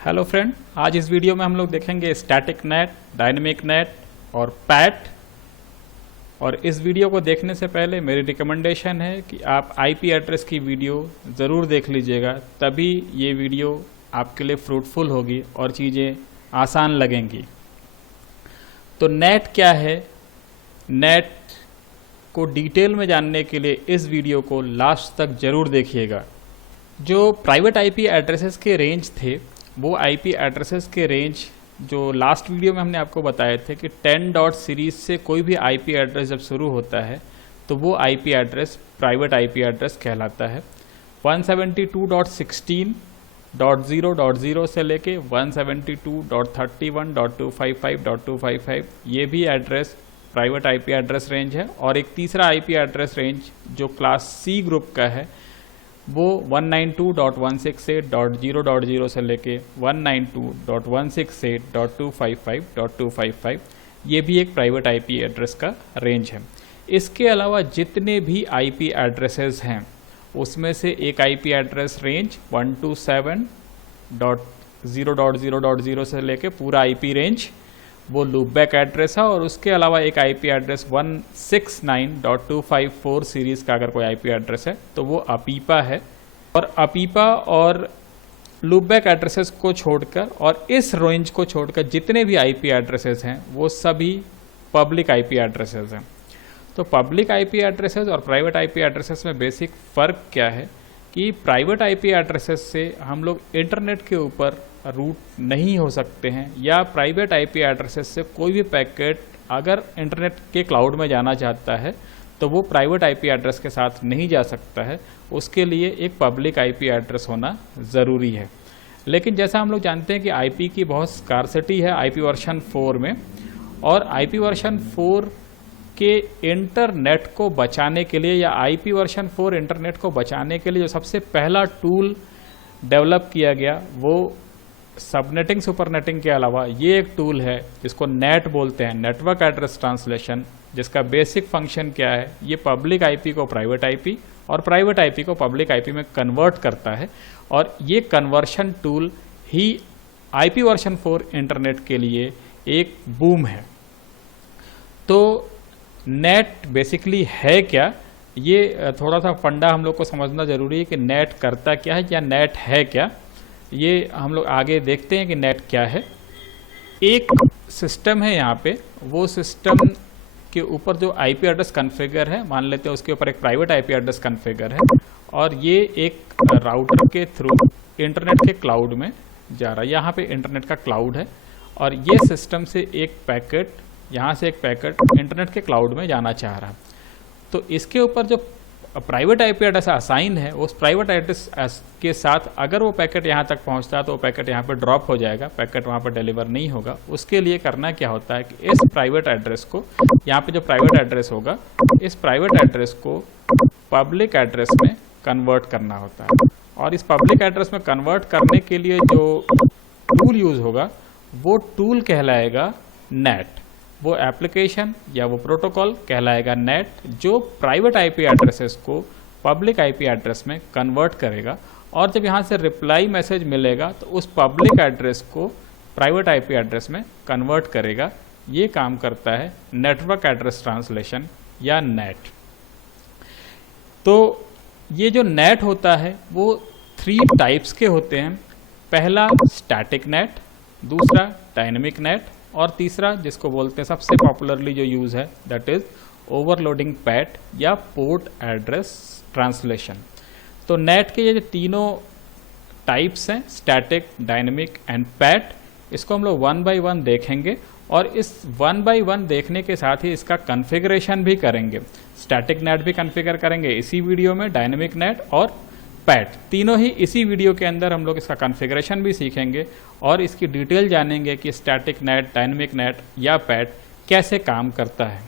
Hello friend, आज इस video में हम लोग देखेंगे स्टैटिक नेट, डायनेमिक नेट और पैट। और इस वीडियो को देखने से पहले मेरी रिकमेंडेशन है कि आप आईपी एड्रेस की वीडियो ज़रूर देख लीजिएगा, तभी ये वीडियो आपके लिए फ्रूटफुल होगी और चीज़ें आसान लगेंगी। तो नेट क्या है, नेट को डिटेल में जानने के लिए इस वीडियो को लास्ट तक ज़रूर देखिएगा। जो प्राइवेट आईपी एड्रेसेस के रेंज थे, वो आईपी एड्रेसेस के रेंज जो लास्ट वीडियो में हमने आपको बताए थे कि 10 डॉट सीरीज से कोई भी आईपी एड्रेस जब शुरू होता है तो वो IP address private IP address कहलाता है। 172.16.0.0 से लेके 172.31.255.255 ये भी address private IP address range है। और एक तीसरा आईपी एड्रेस रेंज जो क्लास सी ग्रुप का है वो 192.168.0.0 से लेके 192.168.255.255 ये भी एक प्राइवेट आईपी एड्रेस का रेंज है। इसके अलावा जितने भी आईपी एड्रेसेस हैं उसमें से एक आईपी एड्रेस रेंज 127.0.0.0 से लेके पूरा आईपी रेंज वो लूपबैक एड्रेस है। और उसके अलावा एक आईपी एड्रेस 169.254 सीरीज़ का अगर कोई आईपी एड्रेस है तो वो अपीपा है। और अपीपा और लूपबैक एड्रेसेस को छोड़कर और इस रेंज को छोड़कर जितने भी आईपी एड्रेसेस हैं वो सभी पब्लिक आईपी एड्रेसेस हैं। तो पब्लिक आईपी एड्रेसेस और प्राइवेट आईपी एड्रेसेस में बेसिक फ़र्क क्या है कि प्राइवेट आईपी एड्रेसेस से हम लोग इंटरनेट के ऊपर रूट नहीं हो सकते हैं, या प्राइवेट आईपी एड्रेसेस से कोई भी पैकेट अगर इंटरनेट के क्लाउड में जाना चाहता है तो वो प्राइवेट आईपी एड्रेस के साथ नहीं जा सकता है। उसके लिए एक पब्लिक आईपी एड्रेस होना ज़रूरी है। लेकिन जैसा हम लोग जानते हैं कि आईपी की बहुत स्कार्सिटी है आईपी वर्जन 4 में, और आईपी वर्जन 4 के इंटरनेट को बचाने के लिए या आईपी वर्जन 4 इंटरनेट को बचाने के लिए जो सबसे पहला टूल डेवलप किया गया वो सबनेटिंग सुपरनेटिंग के अलावा ये एक टूल है जिसको नेट बोलते हैं, नेटवर्क एड्रेस ट्रांसलेशन, जिसका बेसिक फंक्शन क्या है, ये पब्लिक आईपी को प्राइवेट आईपी और प्राइवेट आईपी को पब्लिक आईपी में कन्वर्ट करता है। और ये कन्वर्शन टूल ही आईपी वर्जन 4 इंटरनेट के लिए एक बूम है। तो नेट बेसिकली है क्या, ये थोड़ा सा फंडा हम लोग को समझना ज़रूरी है कि नेट करता क्या है या नेट है क्या। ये हम लोग आगे देखते हैं कि नेट क्या है। एक सिस्टम है यहाँ पे, वो सिस्टम के ऊपर जो आईपी एड्रेस कॉन्फ़िगर है, मान लेते हैं उसके ऊपर एक प्राइवेट आईपी एड्रेस कॉन्फ़िगर है और ये एक राउटर के थ्रू इंटरनेट के क्लाउड में जा रहा है। यहाँ पे इंटरनेट का क्लाउड है और ये सिस्टम से एक पैकेट, यहाँ से एक पैकेट इंटरनेट के क्लाउड में जाना चाह रहा है। तो इसके ऊपर जो प्राइवेट आईपी एड्रेस असाइन है उस प्राइवेट एड्रेस के साथ अगर वो पैकेट यहाँ तक पहुँचता है तो वो पैकेट यहाँ पे ड्रॉप हो जाएगा, पैकेट वहाँ पर डिलीवर नहीं होगा। उसके लिए करना क्या होता है कि इस प्राइवेट एड्रेस को, यहाँ पे जो प्राइवेट एड्रेस होगा, इस प्राइवेट एड्रेस को पब्लिक एड्रेस में कन्वर्ट करना होता है। और इस पब्लिक एड्रेस में कन्वर्ट करने के लिए जो टूल यूज़ होगा वो टूल कहलाएगा नेट। वो एप्लीकेशन या वो प्रोटोकॉल कहलाएगा नेट, जो प्राइवेट आईपी एड्रेसेस को पब्लिक आईपी एड्रेस में कन्वर्ट करेगा। और जब यहाँ से रिप्लाई मैसेज मिलेगा तो उस पब्लिक एड्रेस को प्राइवेट आईपी एड्रेस में कन्वर्ट करेगा। ये काम करता है नेटवर्क एड्रेस ट्रांसलेशन या नेट। तो ये जो नेट होता है वो 3 टाइप्स के होते हैं। पहला स्टैटिक नेट, दूसरा डायनेमिक नेट और तीसरा जिसको बोलते हैं सबसे पॉपुलरली जो यूज़ है दैट इज़ ओवरलोडिंग पैट या पोर्ट एड्रेस ट्रांसलेशन। तो नेट के ये जो तीनों टाइप्स हैं, स्टैटिक, डायनेमिक एंड पैट, इसको हम लोग 1 बाय 1 देखेंगे। और इस 1 बाय 1 देखने के साथ ही इसका कॉन्फ़िगरेशन भी करेंगे। स्टैटिक नेट भी कॉन्फ़िगर करेंगे इसी वीडियो में, डायनेमिक नेट और पैट तीनों ही इसी वीडियो के अंदर हम लोग इसका कॉन्फ़िगरेशन भी सीखेंगे और इसकी डिटेल जानेंगे कि स्टैटिक नेट, डायनेमिक नेट या पैट कैसे काम करता है।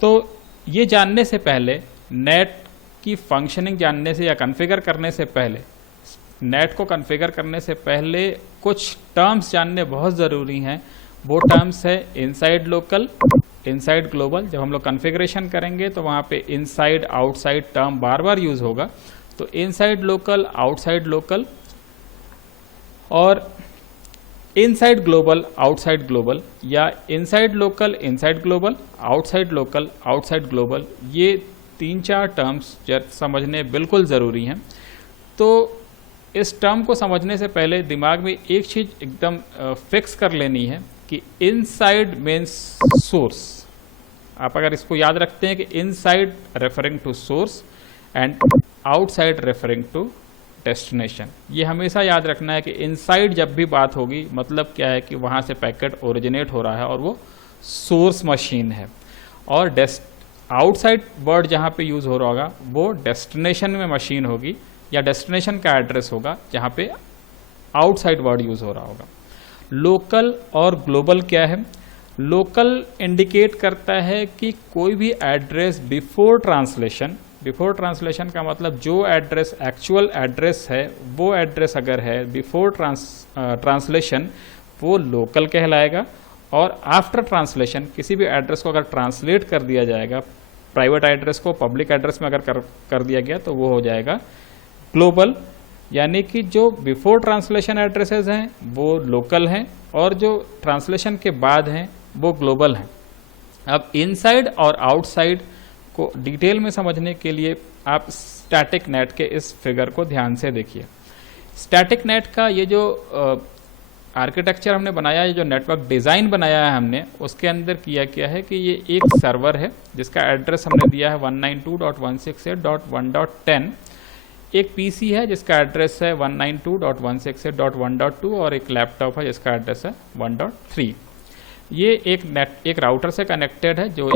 तो ये जानने से पहले, नेट की फंक्शनिंग जानने से या कॉन्फ़िगर करने से पहले, नेट को कॉन्फ़िगर करने से पहले कुछ टर्म्स जानने बहुत ज़रूरी हैं। वो टर्म्स है इनसाइड लोकल, इनसाइड ग्लोबल। जब हम लोग कॉन्फ़िगरेशन करेंगे तो वहाँ पे इनसाइड आउटसाइड टर्म बार बार यूज़ होगा। तो इनसाइड लोकल, आउटसाइड लोकल और इनसाइड ग्लोबल आउटसाइड ग्लोबल या inside local inside global outside local outside global, ये 3-4 टर्म्स समझने बिल्कुल ज़रूरी हैं। तो इस टर्म को समझने से पहले दिमाग में एक चीज़ एकदम फिक्स कर लेनी है कि इनसाइड मीन्स सोर्स। आप अगर इसको याद रखते हैं कि inside referring to source and outside referring to destination, ये हमेशा याद रखना है कि इनसाइड जब भी बात होगी मतलब क्या है कि वहाँ से पैकेट ओरिजिनेट हो रहा है और वो सोर्स मशीन है, और आउटसाइड वर्ड जहाँ पे यूज़ हो रहा होगा वो डेस्टिनेशन में मशीन होगी या डेस्टिनेशन का एड्रेस होगा जहाँ पे आउटसाइड वर्ड यूज़ हो रहा होगा। लोकल और ग्लोबल क्या है? लोकल इंडिकेट करता है कि कोई भी एड्रेस बिफोर ट्रांसलेशन का मतलब जो एड्रेस एक्चुअल एड्रेस है वो एड्रेस अगर है बिफोर ट्रांसलेशन वो लोकल कहलाएगा, और आफ्टर ट्रांसलेशन किसी भी एड्रेस को अगर ट्रांसलेट कर दिया जाएगा, प्राइवेट एड्रेस को पब्लिक एड्रेस में अगर कर दिया गया तो वो हो जाएगा ग्लोबल। यानी कि जो बिफोर ट्रांसलेशन एड्रेसेस हैं वो लोकल हैं और जो ट्रांसलेशन के बाद हैं वो ग्लोबल हैं। अब इनसाइड और आउटसाइड को डिटेल में समझने के लिए आप स्टैटिक नेट के इस फिगर को ध्यान से देखिए। स्टैटिक नेट का ये जो आर्किटेक्चर हमने बनाया है, जो नेटवर्क डिज़ाइन बनाया है हमने, उसके अंदर किया क्या है कि ये एक सर्वर है जिसका एड्रेस हमने दिया है 192.168.1.10, एक पीसी है जिसका एड्रेस है 192.168.1.2 और एक लैपटॉप है जिसका एड्रेस है 1.3। ये एक राउटर से कनेक्टेड है जो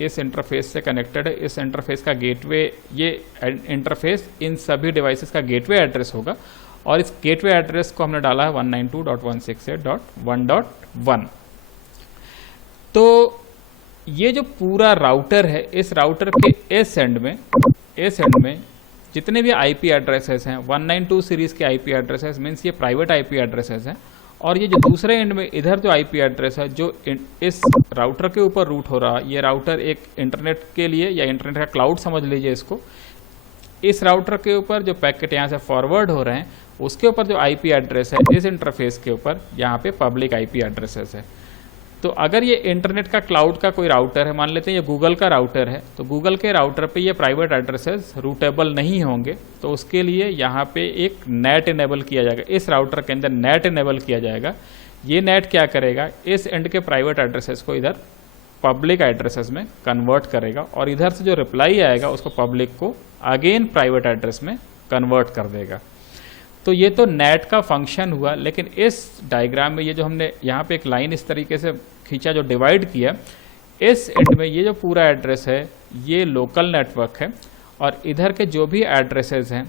इस इंटरफेस से कनेक्टेड है। इस इंटरफेस का गेटवे, ये इंटरफेस इन सभी डिवाइसेस का गेटवे एड्रेस होगा और इस गेटवे एड्रेस को हमने डाला है 192.168.1.1। तो ये जो पूरा राउटर है, इस राउटर के इस एंड में जितने भी आईपी एड्रेसेस हैं 192 सीरीज के आईपी एड्रेसेस मीन्स ये प्राइवेट आईपी एड्रेसेस हैं, और ये जो दूसरे एंड में इधर जो आईपी एड्रेस है जो इस राउटर के ऊपर रूट हो रहा है, ये राउटर एक इंटरनेट के लिए या इंटरनेट का क्लाउड समझ लीजिए इसको। इस राउटर के ऊपर जो पैकेट यहाँ से फॉरवर्ड हो रहे हैं उसके ऊपर जो आईपी एड्रेस है इस इंटरफेस के ऊपर, यहाँ पे पब्लिक आईपी एड्रेसेस है। तो अगर ये इंटरनेट का क्लाउड का कोई राउटर है, मान लेते हैं ये गूगल का राउटर है, तो गूगल के राउटर पे ये प्राइवेट एड्रेसेस रूटेबल नहीं होंगे, तो उसके लिए यहाँ पे एक नेट इनेबल किया जाएगा। इस राउटर के अंदर नेट इनेबल किया जाएगा। ये नेट क्या करेगा, इस एंड के प्राइवेट एड्रेसेस को इधर पब्लिक एड्रेसेस में कन्वर्ट करेगा और इधर से जो रिप्लाई आएगा उसको पब्लिक को अगेन प्राइवेट एड्रेस में कन्वर्ट कर देगा। तो ये तो नेट का फंक्शन हुआ, लेकिन इस डायग्राम में ये जो हमने यहाँ पे एक लाइन इस तरीके से खींचा जो डिवाइड किया, इस एंड में ये जो पूरा एड्रेस है ये लोकल नेटवर्क है और इधर के जो भी एड्रेसेस हैं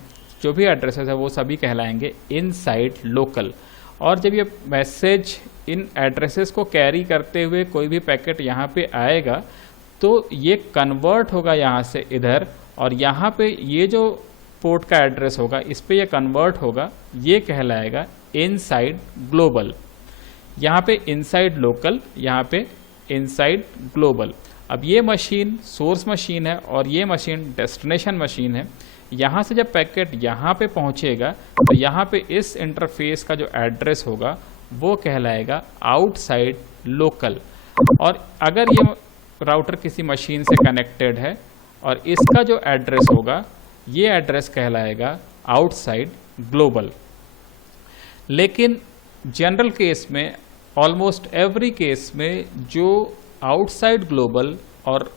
वो सभी कहलाएंगे इनसाइड लोकल। और जब ये मैसेज इन एड्रेसेस को कैरी करते हुए कोई भी पैकेट यहाँ पे आएगा तो ये कन्वर्ट होगा यहाँ से इधर, और यहाँ पे ये जो पोर्ट का एड्रेस होगा इस पे ये कन्वर्ट होगा, ये कहलाएगा इनसाइड ग्लोबल। यहाँ पे इनसाइड लोकल, यहाँ पे इनसाइड ग्लोबल। अब ये मशीन सोर्स मशीन है और ये मशीन डेस्टिनेशन मशीन है। यहाँ से जब पैकेट यहाँ पे पहुँचेगा तो यहाँ पे इस इंटरफेस का जो एड्रेस होगा वो कहलाएगा आउटसाइड लोकल। और अगर ये राउटर किसी मशीन से कनेक्टेड है और इसका जो एड्रेस होगा ये एड्रेस कहलाएगा आउटसाइड ग्लोबल। लेकिन जनरल केस में, ऑलमोस्ट एवरी केस में, जो आउटसाइड ग्लोबल और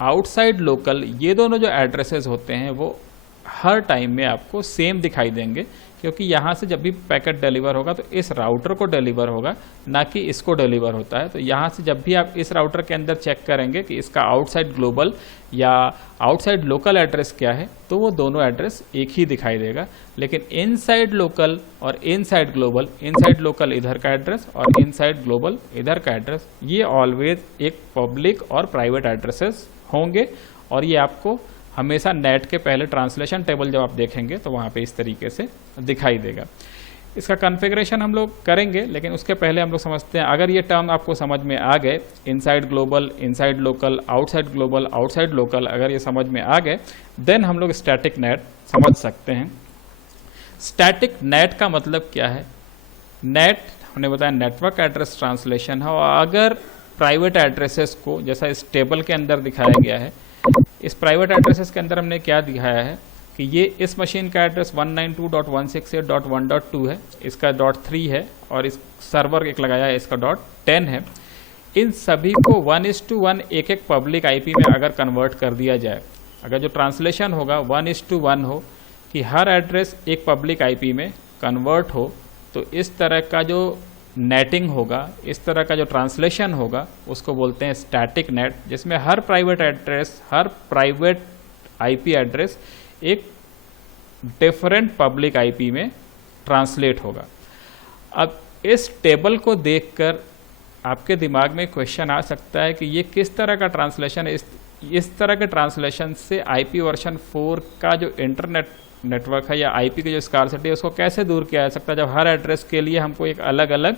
आउटसाइड लोकल ये दोनों जो एड्रेसेस होते हैं वो हर टाइम में आपको सेम दिखाई देंगे, क्योंकि यहाँ से जब भी पैकेट डिलीवर होगा तो इस राउटर को डिलीवर होगा, ना कि इसको डिलीवर होता है। तो यहाँ से जब भी आप इस राउटर के अंदर चेक करेंगे कि इसका आउटसाइड ग्लोबल या आउटसाइड लोकल एड्रेस क्या है, तो वो दोनों एड्रेस एक ही दिखाई देगा। लेकिन इनसाइड लोकल और इनसाइड ग्लोबल, इनसाइड लोकल इधर का एड्रेस और इनसाइड ग्लोबल इधर का एड्रेस, ये ऑलवेज एक पब्लिक और प्राइवेट एड्रेसेस होंगे। और ये आपको हमेशा नेट के पहले ट्रांसलेशन टेबल जब आप देखेंगे तो वहाँ पे इस तरीके से दिखाई देगा। इसका कॉन्फ़िगरेशन हम लोग करेंगे, लेकिन उसके पहले हम लोग समझते हैं, अगर ये टर्म आपको समझ में आ गए, inside global, inside local, outside global, outside local, अगर ये समझ में आ गए, देन हम लोग स्टैटिक नेट समझ सकते हैं। स्टैटिक नेट का मतलब क्या है? नेट हमने बताया नेटवर्क एड्रेस ट्रांसलेशन है, और अगर प्राइवेट एड्रेसेस को, जैसा इस टेबल के अंदर दिखाया गया है, इस प्राइवेट एड्रेसेस के अंदर हमने क्या दिखाया है कि ये इस मशीन का एड्रेस 192.168.1.2 है, इसका .3 है, और इस सर्वर एक लगाया है इसका .10 है। इन सभी को 1:1 एक पब्लिक आईपी में अगर कन्वर्ट कर दिया जाए, अगर जो ट्रांसलेशन होगा 1:1 हो कि हर एड्रेस एक पब्लिक आईपी में कन्वर्ट हो, तो इस तरह का जो नेटिंग होगा, इस तरह का जो ट्रांसलेशन होगा, उसको बोलते हैं स्टैटिक नेट, जिसमें हर प्राइवेट एड्रेस, हर प्राइवेट आईपी एड्रेस एक डिफरेंट पब्लिक आईपी में ट्रांसलेट होगा। अब इस टेबल को देखकर आपके दिमाग में क्वेश्चन आ सकता है कि ये किस तरह का ट्रांसलेशन है। इस तरह के ट्रांसलेशन से आईपी वर्जन 4 का जो इंटरनेट नेटवर्क है या आईपी की जो स्कार्सिटी है, उसको कैसे दूर किया जा सकता है? जब हर एड्रेस के लिए हमको एक अलग अलग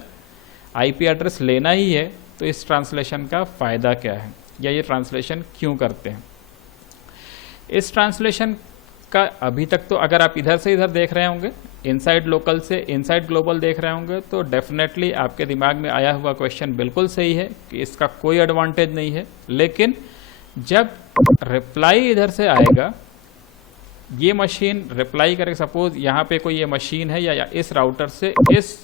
आईपी एड्रेस लेना ही है, तो इस ट्रांसलेशन का फ़ायदा क्या है, या ये ट्रांसलेशन क्यों करते हैं? इस ट्रांसलेशन का अभी तक तो अगर आप इधर से इधर देख रहे होंगे, इनसाइड लोकल से इनसाइड ग्लोबल देख रहे होंगे, तो डेफिनेटली आपके दिमाग में आया हुआ क्वेश्चन बिल्कुल सही है कि इसका कोई एडवांटेज नहीं है। लेकिन जब रिप्लाई इधर से आएगा, ये मशीन रिप्लाई करेगी, सपोज यहाँ पे कोई ये मशीन है या इस राउटर से इस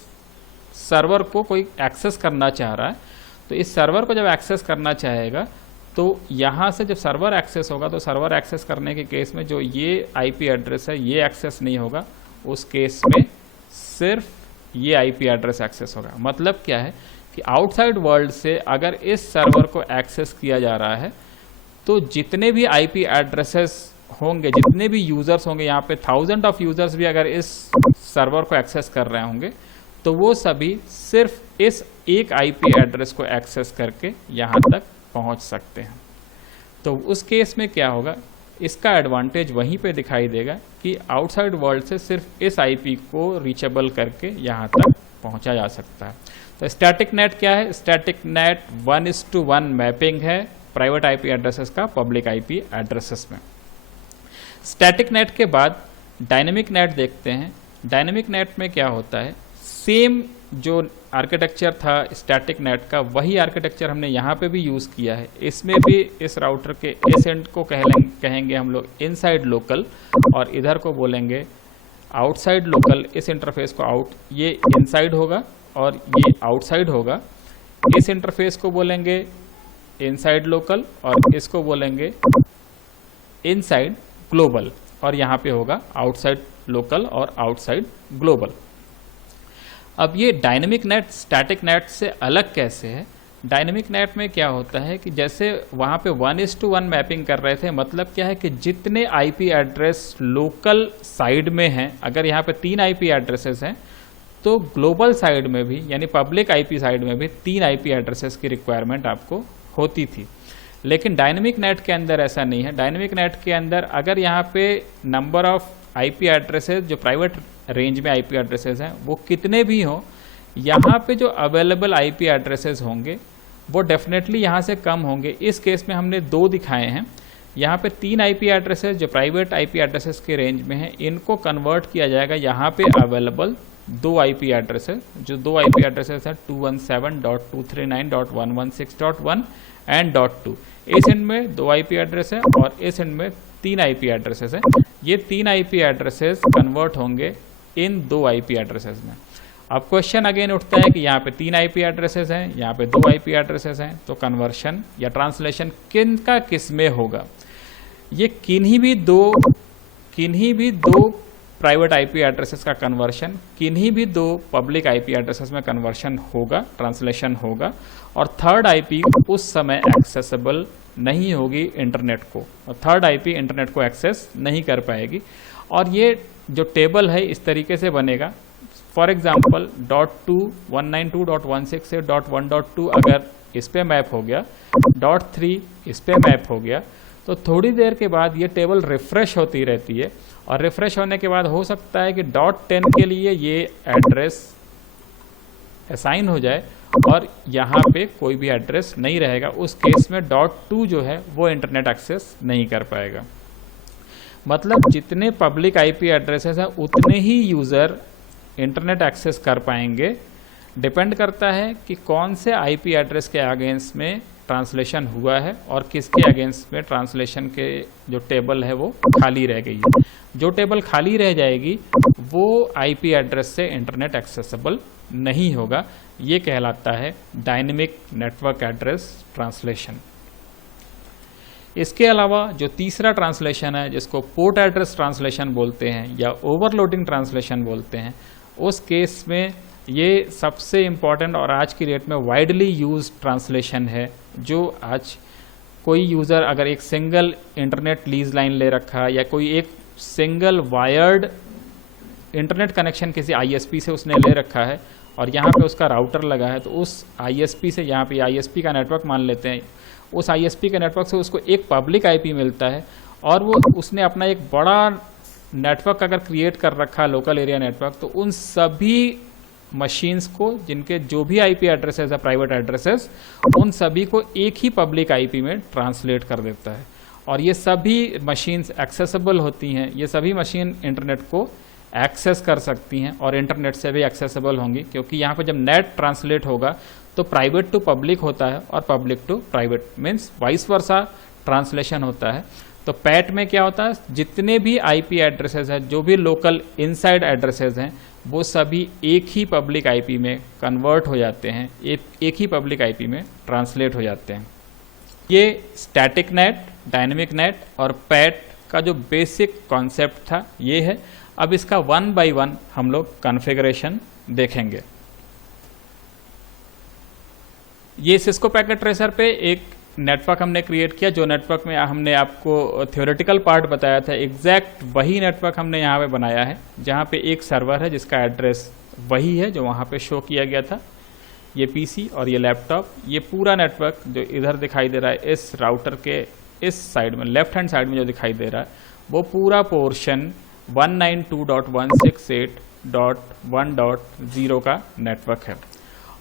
सर्वर को कोई एक्सेस करना चाह रहा है, तो इस सर्वर को जब एक्सेस करना चाहेगा, तो यहाँ से जब सर्वर एक्सेस होगा, तो सर्वर एक्सेस करने के केस में जो ये आईपी एड्रेस है ये एक्सेस नहीं होगा, उस केस में सिर्फ ये आईपी एड्रेस एक्सेस होगा। मतलब क्या है कि आउटसाइड वर्ल्ड से अगर इस सर्वर को एक्सेस किया जा रहा है, तो जितने भी आईपी एड्रेसेस होंगे, जितने भी यूजर्स होंगे, यहाँ पे 1000 ऑफ यूजर्स भी अगर इस सर्वर को एक्सेस कर रहे होंगे, तो वो सभी सिर्फ इस एक आईपी एड्रेस को एक्सेस करके यहाँ तक पहुँच सकते हैं। तो उस केस में क्या होगा, इसका एडवांटेज वहीं पे दिखाई देगा कि आउटसाइड वर्ल्ड से सिर्फ इस आईपी को रीचेबल करके यहाँ तक पहुँचा जा सकता है। तो स्टैटिक नेट क्या है? स्टैटिक नेट 1:1 मैपिंग है प्राइवेट आईपी एड्रेसेस का पब्लिक आईपी एड्रेसेस में। स्टैटिक नेट के बाद डायनेमिक नेट देखते हैं। डायनेमिक नेट में क्या होता है, सेम जो आर्किटेक्चर था स्टैटिक नेट का, वही आर्किटेक्चर हमने यहाँ पे भी यूज़ किया है। इसमें भी इस राउटर के इस एंड को कहेंगे हम लोग इनसाइड लोकल, और इधर को बोलेंगे आउटसाइड लोकल। इस इंटरफेस को आउट, ये इनसाइड होगा और ये आउटसाइड होगा। इस इंटरफेस को बोलेंगे इनसाइड लोकल और इसको बोलेंगे इनसाइड ग्लोबल, और यहाँ पे होगा आउटसाइड लोकल और आउटसाइड ग्लोबल। अब ये डायनेमिक नेट स्टैटिक नेट से अलग कैसे है? डायनेमिक नेट में क्या होता है कि जैसे वहाँ पे 1:1 मैपिंग कर रहे थे, मतलब क्या है कि जितने आईपी एड्रेस लोकल साइड में हैं, अगर यहाँ पे 3 आईपी एड्रेसेस हैं, तो ग्लोबल साइड में भी यानी पब्लिक आईपी साइड में भी 3 आईपी एड्रेसेस की रिक्वायरमेंट आपको होती थी। लेकिन डायनेमिक नेट के अंदर ऐसा नहीं है। डायनेमिक नेट के अंदर अगर यहाँ पे नंबर ऑफ आईपी एड्रेसेस जो प्राइवेट रेंज में आईपी एड्रेसेस हैं वो कितने भी हों, यहाँ पे जो अवेलेबल आईपी एड्रेसेस होंगे वो डेफिनेटली यहाँ से कम होंगे। इस केस में हमने 2 दिखाए हैं। यहाँ पे 3 आईपी एड्रेसेस जो प्राइवेट आईपी एड्रेसेस के रेंज में हैं, इनको कन्वर्ट किया जाएगा यहाँ पे अवेलेबल 2 आईपी एड्रेसेस, जो 2 आईपी एड्रेसेस हैं 217.239.116.1 एंड .2। इस एंड में 2 आईपी एड्रेस है और इस एंड में 3 आईपी एड्रेसेस है। ये 3 आईपी एड्रेसेस कन्वर्ट होंगे इन 2 आईपी एड्रेसेस में। अब क्वेश्चन अगेन उठता है कि यहाँ पे 3 आईपी एड्रेसेस हैं, यहाँ पे 2 आईपी एड्रेसेस हैं, तो कन्वर्शन या ट्रांसलेशन किन का किस में होगा? ये किन्हीं भी दो प्राइवेट आईपी एड्रेसेस का कन्वर्शन किन्हीं भी 2 पब्लिक आईपी एड्रेसेस में कन्वर्शन होगा, ट्रांसलेशन होगा, और थर्ड आईपी उस समय एक्सेसिबल नहीं होगी इंटरनेट को, और थर्ड आईपी इंटरनेट को एक्सेस नहीं कर पाएगी। और ये जो टेबल है इस तरीके से बनेगा। फॉर एग्जाम्पल .2 192.16 से .1.2 अगर इस पे मैप हो गया, .3 इस पे मैप हो गया, तो थोड़ी देर के बाद ये टेबल रिफ्रेश होती रहती है, और रिफ्रेश होने के बाद हो सकता है कि .10 के लिए ये एड्रेस असाइन हो जाए और यहाँ पे कोई भी एड्रेस नहीं रहेगा। उस केस में .2 जो है वो इंटरनेट एक्सेस नहीं कर पाएगा। मतलब जितने पब्लिक आईपी एड्रेसेस हैं उतने ही यूज़र इंटरनेट एक्सेस कर पाएंगे। डिपेंड करता है कि कौन से आईपी एड्रेस के अगेंस्ट में ट्रांसलेशन हुआ है और किसके अगेंस्ट में ट्रांसलेशन के जो टेबल है वो खाली रह गई है। जो टेबल खाली रह जाएगी वो आईपी एड्रेस से इंटरनेट एक्सेसिबल नहीं होगा। ये कहलाता है डायनेमिक नेटवर्क एड्रेस ट्रांसलेशन। इसके अलावा जो तीसरा ट्रांसलेशन है जिसको पोर्ट एड्रेस ट्रांसलेशन बोलते हैं या ओवरलोडिंग ट्रांसलेशन बोलते हैं, उस केस में ये सबसे इम्पॉर्टेंट और आज की डेट में वाइडली यूज ट्रांसलेशन है। जो आज कोई यूज़र अगर एक सिंगल इंटरनेट लीज लाइन ले रखा है या कोई एक सिंगल वायर्ड इंटरनेट कनेक्शन किसी आईएसपी से उसने ले रखा है और यहाँ पे उसका राउटर लगा है, तो उस आईएसपी से, यहाँ पे आईएसपी का नेटवर्क मान लेते हैं, उस आईएसपी के नेटवर्क से उसको एक पब्लिक आईपी मिलता है और वो उसने अपना एक बड़ा नेटवर्क अगर क्रिएट कर रखा है, लोकल एरिया नेटवर्क, तो उन सभी मशीन्स को जिनके जो भी आईपी एड्रेसेस है, प्राइवेट एड्रेसेस, उन सभी को एक ही पब्लिक आईपी में ट्रांसलेट कर देता है और ये सभी मशीन्स एक्सेसिबल होती हैं। ये सभी मशीन इंटरनेट को एक्सेस कर सकती हैं और इंटरनेट से भी एक्सेसिबल होंगी, क्योंकि यहाँ पर जब नेट ट्रांसलेट होगा तो प्राइवेट टू पब्लिक होता है और public to private means vice versa translation होता है। तो पैट में क्या होता है, जितने भी आईपी एड्रेसेस हैं, जो भी लोकल इनसाइड एड्रेसेस हैं, वो सभी एक ही पब्लिक आईपी में कन्वर्ट हो जाते हैं, एक ही पब्लिक आईपी में ट्रांसलेट हो जाते हैं। ये स्टैटिक नेट, डायनेमिक नेट और पैट का जो बेसिक कॉन्सेप्ट था ये है। अब इसका वन बाय वन हम लोग कॉन्फ़िगरेशन देखेंगे। ये सिस्को पैकेट ट्रेसर पे एक नेटवर्क हमने क्रिएट किया, जो नेटवर्क में हमने आपको थ्योरेटिकल पार्ट बताया था, एग्जैक्ट वही नेटवर्क हमने यहाँ पे बनाया है, जहाँ पे एक सर्वर है जिसका एड्रेस वही है जो वहाँ पे शो किया गया था। ये पीसी और ये लैपटॉप, ये पूरा नेटवर्क जो इधर दिखाई दे रहा है, इस राउटर के इस साइड में, लेफ्ट हैंड साइड में जो दिखाई दे रहा है, वो पूरा पोर्शन 192.168.1.0 का नेटवर्क है।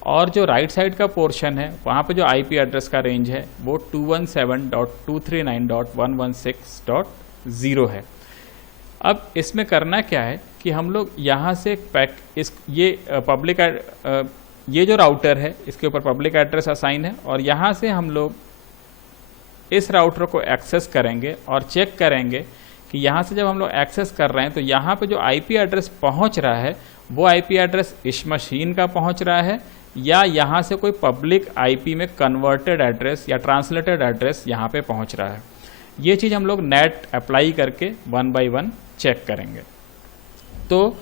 और जो राइट साइड का पोर्शन है, वहाँ पे जो आईपी एड्रेस का रेंज है वो 217.239.116.0 है। अब इसमें करना क्या है कि हम लोग यहाँ से ये जो राउटर है इसके ऊपर पब्लिक एड्रेस असाइन है और यहाँ से हम लोग इस राउटर को एक्सेस करेंगे और चेक करेंगे कि यहाँ से जब हम लोग एक्सेस कर रहे हैं तो यहाँ पे जो आईपी एड्रेस पहुँच रहा है वो आईपी एड्रेस इस मशीन का पहुँच रहा है या यहाँ से कोई पब्लिक आईपी में कन्वर्टेड एड्रेस या ट्रांसलेटेड एड्रेस यहाँ पे पहुँच रहा है। ये चीज़ हम लोग नेट अप्लाई करके वन बाय वन चेक करेंगे। तो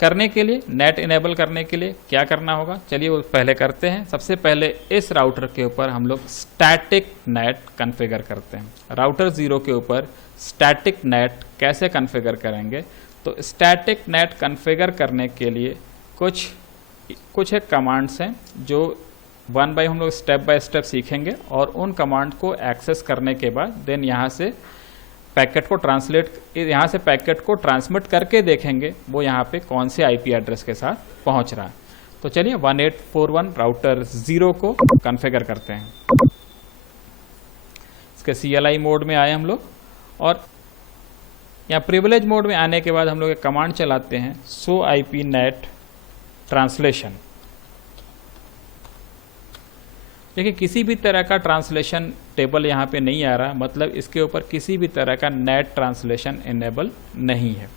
करने के लिए, नेट इनेबल करने के लिए क्या करना होगा, चलिए वो पहले करते हैं। सबसे पहले इस राउटर के ऊपर हम लोग स्टैटिक नेट कॉन्फ़िगर करते हैं। राउटर 0 के ऊपर स्टैटिक नेट कैसे कॉन्फ़िगर करेंगे, तो स्टैटिक नेट कॉन्फ़िगर करने के लिए कुछ एक कमांड्स हैं जो वन बाय हम लोग स्टेप बाय स्टेप सीखेंगे और उन कमांड को एक्सेस करने के बाद देन यहाँ से पैकेट को ट्रांसमिट करके देखेंगे वो यहाँ पे कौन से आईपी एड्रेस के साथ पहुँच रहा है। तो चलिए 1841 राउटर 0 को कॉन्फ़िगर करते हैं। इसके CLI मोड में आए हम लोग और यहाँ प्रिविलेज मोड में आने के बाद हम लोग एक कमांड चलाते हैं, शो आईपी नेट ट्रांसलेशन। देखिए किसी भी तरह का ट्रांसलेशन टेबल यहाँ पे नहीं आ रहा, मतलब इसके ऊपर किसी भी तरह का नेट ट्रांसलेशन इनेबल नहीं है।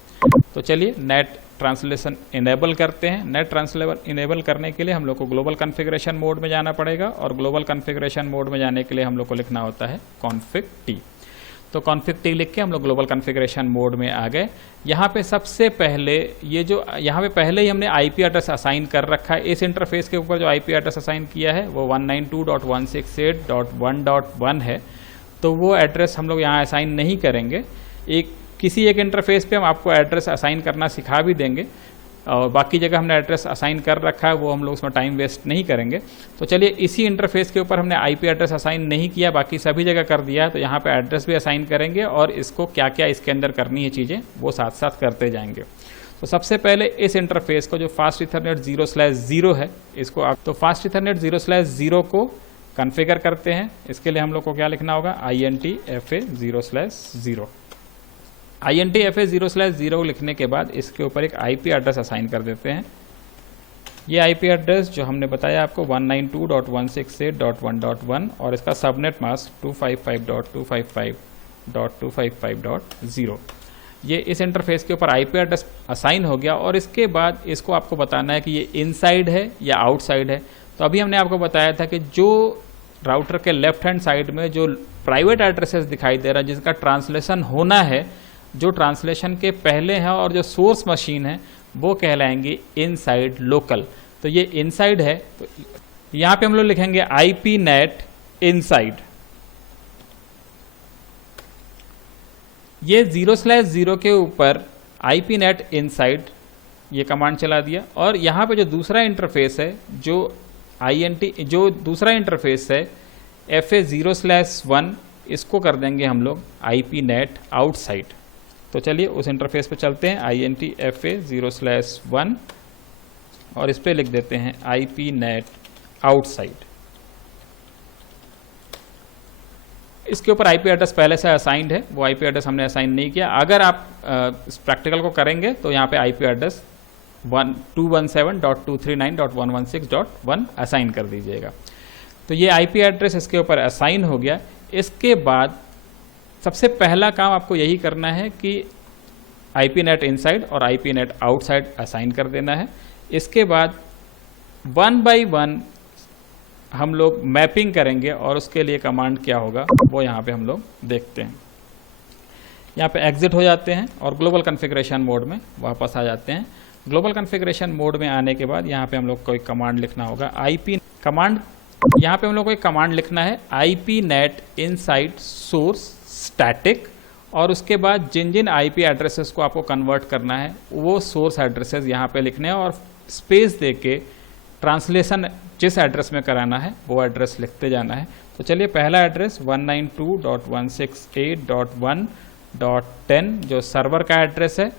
तो चलिए नेट ट्रांसलेशन इनेबल करते हैं। नेट ट्रांसलेशन इनेबल करने के लिए हम लोग को ग्लोबल कॉन्फ़िगरेशन मोड में जाना पड़ेगा और ग्लोबल कॉन्फ़िगरेशन मोड में जाने के लिए हम लोग को लिखना होता है config t। तो config t लिख के हम लोग ग्लोबल कॉन्फ़िगरेशन मोड में आ गए। यहाँ पे सबसे पहले यहाँ पे पहले ही हमने आईपी एड्रेस असाइन कर रखा है। इस इंटरफेस के ऊपर जो आईपी एड्रेस असाइन किया है वो 192.168.1.1 है, तो वो एड्रेस हम लोग यहाँ असाइन नहीं करेंगे। किसी एक इंटरफेस पे हम आपको एड्रेस असाइन करना सिखा भी देंगे और बाकी जगह हमने एड्रेस असाइन कर रखा है, वो हम लोग उसमें टाइम वेस्ट नहीं करेंगे। तो चलिए इसी इंटरफेस के ऊपर हमने आईपी एड्रेस असाइन नहीं किया, बाकी सभी जगह कर दिया है, तो यहाँ पे एड्रेस भी असाइन करेंगे और इसको क्या क्या इसके अंदर करनी है चीज़ें वो साथ साथ करते जाएंगे। तो सबसे पहले इस इंटरफेस को जो फास्ट इथरनेट 0/0 है, इसको आप तो फास्ट इथरनेट 0/0 को कॉन्फ़िगर करते हैं। इसके लिए हम लोग को क्या लिखना होगा, INTFA 0/0। INTFA0/0 लिखने के बाद इसके ऊपर एक IP एड्रेस असाइन कर देते हैं। ये IP एड्रेस जो हमने बताया आपको 192.168.1.1 और इसका सबनेट मास्क 255.255.255.0। ये इस इंटरफेस के ऊपर IP एड्रेस असाइन हो गया और इसके बाद इसको आपको बताना है कि ये इनसाइड है या आउटसाइड है। तो अभी हमने आपको बताया था कि जो राउटर के लेफ्ट हैंड साइड में जो प्राइवेट एड्रेसेस दिखाई दे रहा है जिसका ट्रांसलेशन होना है, जो ट्रांसलेशन के पहले है और जो सोर्स मशीन है वो कहलाएंगे इनसाइड लोकल। तो ये इनसाइड है, तो यहाँ पे हम लोग लिखेंगे IP नेट इनसाइड। ये 0/0 के ऊपर IP नेट इनसाइड ये कमांड चला दिया और यहाँ पे जो दूसरा इंटरफेस है जो दूसरा इंटरफेस है FA0/1 इसको कर देंगे हम लोग IP नेट आउटसाइड। तो चलिए उस इंटरफेस पे चलते हैं INTFA0/1 और इस पे लिख देते हैं IP नेट आउटसाइड। इसके ऊपर IP एड्रेस पहले से असाइंड है, वो IP एड्रेस हमने असाइन नहीं किया। अगर आप इस प्रैक्टिकल को करेंगे तो यहाँ पे IP एड्रेस 217.239.116.1 असाइन कर दीजिएगा। तो ये IP एड्रेस इसके ऊपर असाइन हो गया। इसके बाद सबसे पहला काम आपको यही करना है कि IP नेट इनसाइड और IP नेट आउटसाइड असाइन कर देना है। इसके बाद 1 बाय 1 हम लोग मैपिंग करेंगे और उसके लिए कमांड क्या होगा वो यहाँ पे हम लोग देखते हैं। यहाँ पे एग्जिट हो जाते हैं और ग्लोबल कॉन्फ़िगरेशन मोड में वापस आ जाते हैं। ग्लोबल कॉन्फ़िगरेशन मोड में आने के बाद यहाँ पे हम लोग कोई कमांड लिखना होगा IP कमांड। यहाँ पे हम लोग को एक कमांड लिखना है IP net inside source static और उसके बाद जिन जिन IP एड्रेसेस को आपको कन्वर्ट करना है वो सोर्स एड्रेसेस यहाँ पे लिखने हैं और स्पेस दे के ट्रांसलेशन जिस एड्रेस में कराना है वो एड्रेस लिखते जाना है। तो चलिए पहला एड्रेस 192.168.1.10 जो सर्वर का एड्रेस है,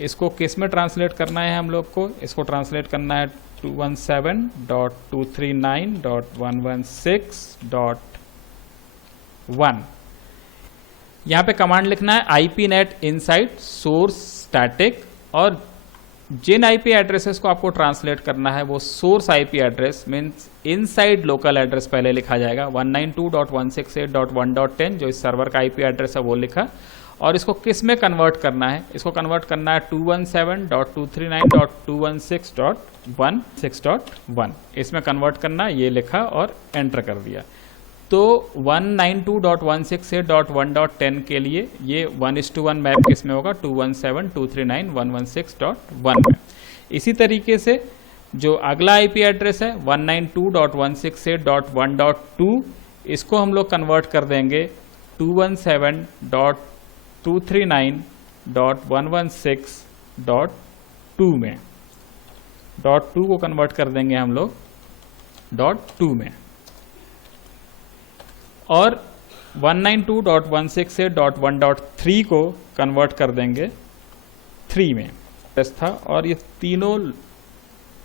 इसको किस में ट्रांसलेट करना है हम लोग को? इसको ट्रांसलेट करना है 217.239.116.1। यहाँ पे कमांड लिखना है IP net inside source static और जिन IP एड्रेसेस को आपको ट्रांसलेट करना है वो source IP address means inside local address पहले लिखा जाएगा 192.168.1.10 जो इस सर्वर का IP एड्रेस है वो लिखा और इसको किस में कन्वर्ट करना है? इसको कन्वर्ट करना है 217.239.216.1 इसमें कन्वर्ट करना, ये लिखा और एंटर कर दिया। तो 192.168.1.10 के लिए ये 1:1 मैप किस में होगा? 217.239.116.1 में। इसी तरीके से जो अगला IP एड्रेस है 192.168.1.2 इसको हम लोग कन्वर्ट कर देंगे 217.239.116.2 में। .2 को कन्वर्ट कर देंगे हम लोग .2 में और 192.168.1.3 को कन्वर्ट कर देंगे 3 में था। और ये तीनों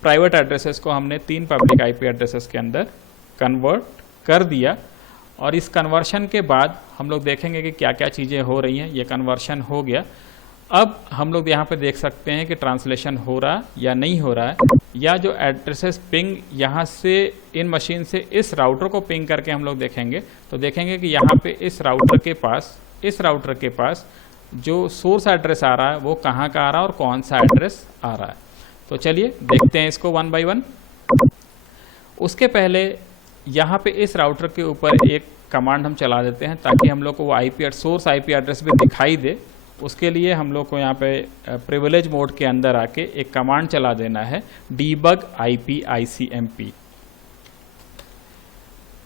प्राइवेट एड्रेसेस को हमने 3 पब्लिक IP एड्रेसेस के अंदर कन्वर्ट कर दिया और इस कन्वर्शन के बाद हम लोग देखेंगे कि क्या क्या चीज़ें हो रही हैं। ये कन्वर्शन हो गया। अब हम लोग यहाँ पे देख सकते हैं कि ट्रांसलेशन हो रहा या नहीं हो रहा है, या जो एड्रेसेस पिंग यहाँ से इन मशीन से इस राउटर को पिंग करके हम लोग देखेंगे तो देखेंगे कि यहाँ पे इस राउटर के पास जो सोर्स एड्रेस आ रहा है वो कहाँ का आ रहा है और कौन सा एड्रेस आ रहा है। तो चलिए देखते हैं इसको 1 बाय 1। उसके पहले यहाँ पे इस राउटर के ऊपर एक कमांड हम चला देते हैं ताकि हम लोग को वो सोर्स IP एड्रेस भी दिखाई दे। उसके लिए हम लोग को यहाँ पे प्रिविलेज मोड के अंदर आके एक कमांड चला देना है debug IP ICMP।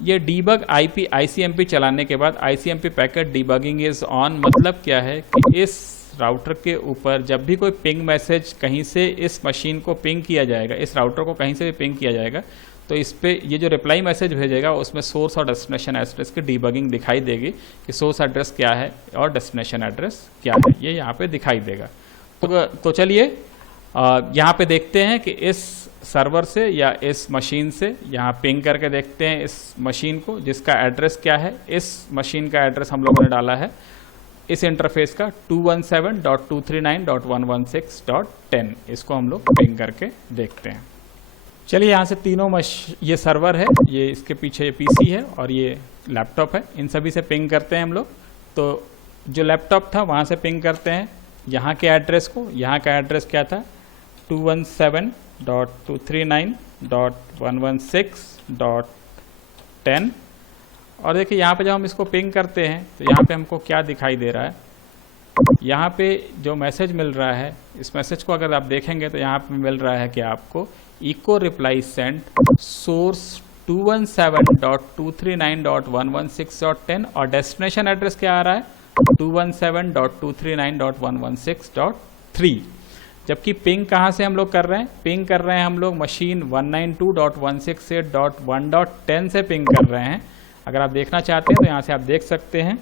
ये debug IP ICMP चलाने के बाद ICMP packet debugging is on मतलब क्या है कि इस राउटर के ऊपर जब भी कोई पिंग मैसेज कहीं से इस मशीन को पिंग किया जाएगा, इस राउटर को कहीं से भी पिंग किया जाएगा तो इस पे ये जो रिप्लाई मैसेज भेजेगा उसमें सोर्स और डेस्टिनेशन एड्रेस की डीबगिंग दिखाई देगी कि सोर्स एड्रेस क्या है और डेस्टिनेशन एड्रेस क्या है, ये यहाँ पे दिखाई देगा। तो चलिए यहाँ पे देखते हैं कि इस सर्वर से या इस मशीन से यहाँ पिंग करके देखते हैं इस मशीन को जिसका एड्रेस क्या है। इस मशीन का एड्रेस हम लोगों ने डाला है इस इंटरफेस का 217.239.116.10 इसको हम लोग पिंग करके देखते हैं। चलिए यहाँ से तीनों ये सर्वर है, ये इसके पीछे ये पीसी है और ये लैपटॉप है, इन सभी से पिंग करते हैं हम लोग। तो जो लैपटॉप था वहाँ से पिंग करते हैं यहाँ के एड्रेस को। यहाँ का एड्रेस क्या था 217.239.116.10। और देखिए यहाँ पे जब हम इसको पिंग करते हैं तो यहाँ पे हमको क्या दिखाई दे रहा है, यहाँ पे जो मैसेज मिल रहा है, इस मैसेज को अगर आप देखेंगे तो यहाँ पे मिल रहा है कि आपको इको रिप्लाई सेंड सोर्स 217.239.116.10 और डेस्टिनेशन एड्रेस क्या आ रहा है 217.239.116.3। जबकि पिंग कहाँ से हम लोग कर रहे हैं, पिंग कर रहे हैं हम लोग मशीन 192.168.1.10 से पिंग कर रहे हैं। अगर आप देखना चाहते हैं तो यहाँ से आप देख सकते हैं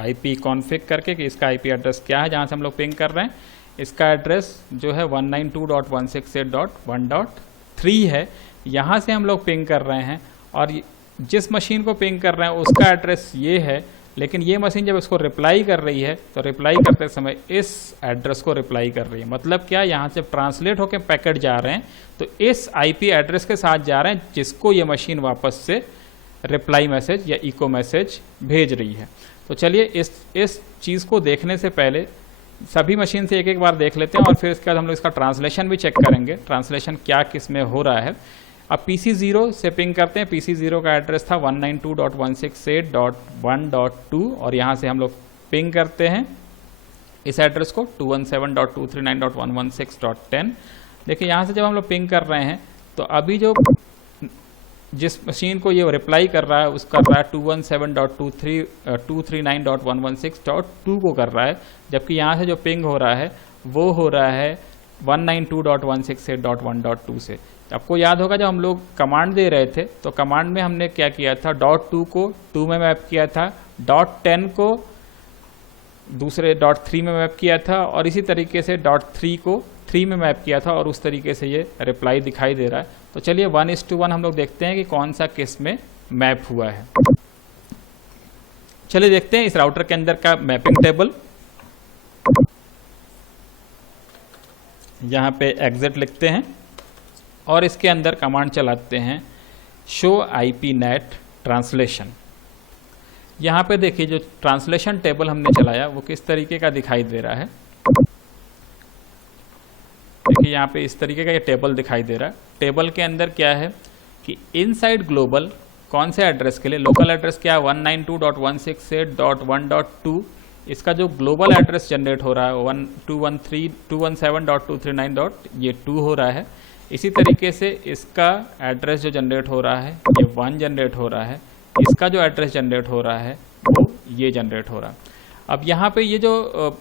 IP कॉन्फ़िग करके कि इसका IP एड्रेस क्या है जहाँ से हम लोग पिंग कर रहे हैं। इसका एड्रेस जो है 192.168.1.3 है, यहाँ से हम लोग पिंग कर रहे हैं। और जिस मशीन को पिंग कर रहे हैं उसका एड्रेस ये है, लेकिन ये मशीन जब इसको रिप्लाई कर रही है तो रिप्लाई करते समय इस एड्रेस को रिप्लाई कर रही है। मतलब क्या, यहाँ से ट्रांसलेट होकर पैकेट जा रहे हैं तो इस IP एड्रेस के साथ जा रहे हैं जिसको ये मशीन वापस से रिप्लाई मैसेज या इको मैसेज भेज रही है। तो चलिए इस चीज़ को देखने से पहले सभी मशीन से एक एक बार देख लेते हैं और फिर इसके बाद हम लोग इसका ट्रांसलेशन भी चेक करेंगे, ट्रांसलेशन क्या किस में हो रहा है। अब PC0 से पिंग करते हैं। PC0 का एड्रेस था 192.168.1.2 और यहाँ से हम लोग पिंग करते हैं इस एड्रेस को 217.239.116.10। देखिए यहाँ से जब हम लोग पिंग कर रहे हैं तो अभी जो जिस मशीन को ये रिप्लाई कर रहा है उसका कर रहा है 217.239.116.2 को कर रहा है, जबकि यहाँ से जो पिंग हो रहा है वो हो रहा है 192.168.1.2 से। आपको याद होगा जब हम लोग कमांड दे रहे थे तो कमांड में हमने क्या किया था, .2 को 2 में मैप किया था, .10 को दूसरे .3 में मैप किया था और इसी तरीके से .3 को 3 में मैप किया था और उस तरीके से ये रिप्लाई दिखाई दे रहा है। तो चलिए 1:1 हम लोग देखते हैं कि कौन सा किस में मैप हुआ है। चलिए देखते हैं इस राउटर के अंदर का मैपिंग टेबल। यहाँ पे एग्जिट लिखते हैं और इसके अंदर कमांड चलाते हैं शो IP नेट ट्रांसलेशन। यहाँ पे देखिए जो ट्रांसलेशन टेबल हमने चलाया वो किस तरीके का दिखाई दे रहा है। देखिए यहाँ पे इस तरीके का ये टेबल दिखाई दे रहा है। टेबल के अंदर क्या है कि इनसाइड ग्लोबल कौन से एड्रेस के लिए, लोकल एड्रेस क्या है 192.168.1.2, इसका जो ग्लोबल एड्रेस जनरेट हो रहा है 217.239.2 हो रहा है। इसी तरीके से इसका एड्रेस जो जनरेट हो रहा है ये 1 जनरेट हो रहा है, इसका जो एड्रेस जनरेट हो रहा है वो ये जनरेट हो रहा है। अब यहाँ पे ये जो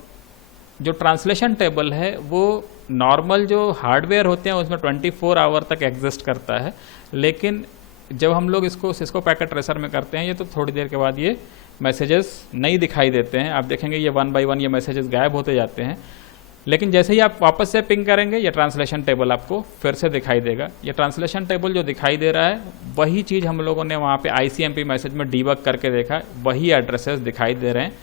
ट्रांसलेशन टेबल है वो नॉर्मल जो हार्डवेयर होते हैं उसमें 24 आवर तक एग्जिस्ट करता है, लेकिन जब हम लोग इसको सिस्को पैकेट ट्रेसर में करते हैं ये तो थोड़ी देर के बाद ये मैसेजेस नहीं दिखाई देते हैं। आप देखेंगे ये 1 बाय 1 ये मैसेजेस गायब होते जाते हैं, लेकिन जैसे ही आप वापस से पिंग करेंगे ये ट्रांसलेशन टेबल आपको फिर से दिखाई देगा। ये ट्रांसलेशन टेबल जो दिखाई दे रहा है वही चीज़ हम लोगों ने वहाँ पे ICMP मैसेज में डीबग करके देखा, वही एड्रेसेस दिखाई दे रहे हैं।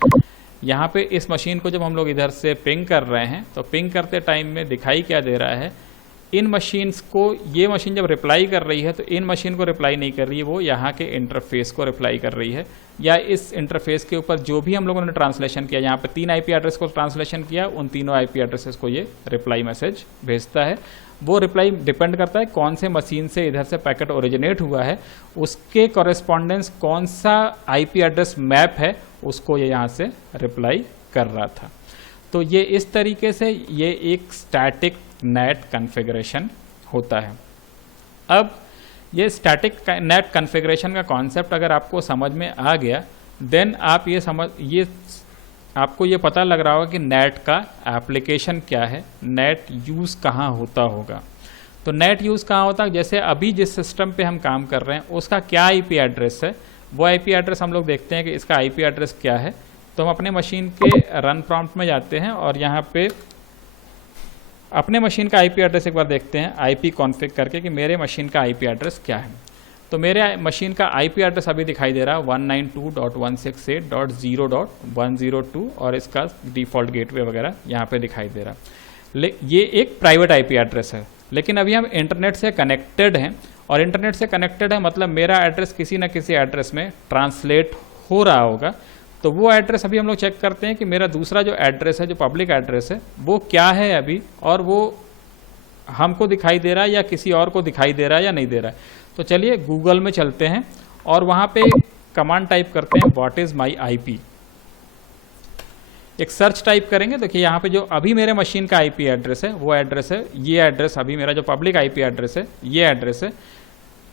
यहाँ पे इस मशीन को जब हम लोग इधर से पिंग कर रहे हैं तो पिंग करते टाइम में दिखाई क्या दे रहा है, इन मशीन्स को, ये मशीन जब रिप्लाई कर रही है तो इन मशीन को रिप्लाई नहीं कर रही है, वो यहाँ के इंटरफेस को रिप्लाई कर रही है, या इस इंटरफेस के ऊपर जो भी हम लोगों ने ट्रांसलेशन किया, यहाँ पे 3 IP एड्रेस को ट्रांसलेशन किया, उन तीनों IP एड्रेसेस को ये रिप्लाई मैसेज भेजता है। वो रिप्लाई डिपेंड करता है कौन से मशीन से इधर से पैकेट ओरिजिनेट हुआ है, उसके कॉरेस्पॉन्डेंस कौन सा IP एड्रेस मैप है उसको ये यहाँ से रिप्लाई कर रहा था। तो ये इस तरीके से ये एक स्टैटिक नेट कॉन्फ़िगरेशन होता है। अब ये स्टैटिक नेट कॉन्फ़िगरेशन का कॉन्सेप्ट अगर आपको समझ में आ गया, देन आप आपको ये पता लग रहा होगा कि नेट का एप्लीकेशन क्या है, नेट यूज़ कहाँ होता होगा। तो नेट यूज़ कहाँ होता है, जैसे अभी जिस सिस्टम पे हम काम कर रहे हैं उसका क्या IP एड्रेस है, वो IP एड्रेस हम लोग देखते हैं कि इसका IP एड्रेस क्या है। तो हम अपने मशीन के रन प्रॉम्प्ट में जाते हैं और यहाँ पे अपने मशीन का IP एड्रेस एक बार देखते हैं IP कॉन्फ़िग करके कि मेरे मशीन का IP एड्रेस क्या है। तो मेरे मशीन का आईपी एड्रेस अभी दिखाई दे रहा है 192.168.0.102 और इसका डिफ़ॉल्ट गेटवे वगैरह यहाँ पे दिखाई दे रहा है। ये एक प्राइवेट आईपी एड्रेस है, लेकिन अभी हम इंटरनेट से कनेक्टेड हैं, और इंटरनेट से कनेक्टेड है मतलब मेरा एड्रेस किसी न किसी एड्रेस में ट्रांसलेट हो रहा होगा। तो वो एड्रेस अभी हम लोग चेक करते हैं कि मेरा दूसरा जो एड्रेस है, जो पब्लिक एड्रेस है, वो क्या है अभी, और वो हमको दिखाई दे रहा है या किसी और को दिखाई दे रहा है या नहीं दे रहा है। तो चलिए गूगल में चलते हैं और वहाँ पे कमांड टाइप करते हैं व्हाट इज़ माई आईपी। एक सर्च टाइप करेंगे, देखिए यहाँ पे जो अभी मेरे मशीन का आईपी एड्रेस है वो एड्रेस है, ये एड्रेस अभी मेरा जो पब्लिक आईपी एड्रेस है ये एड्रेस है।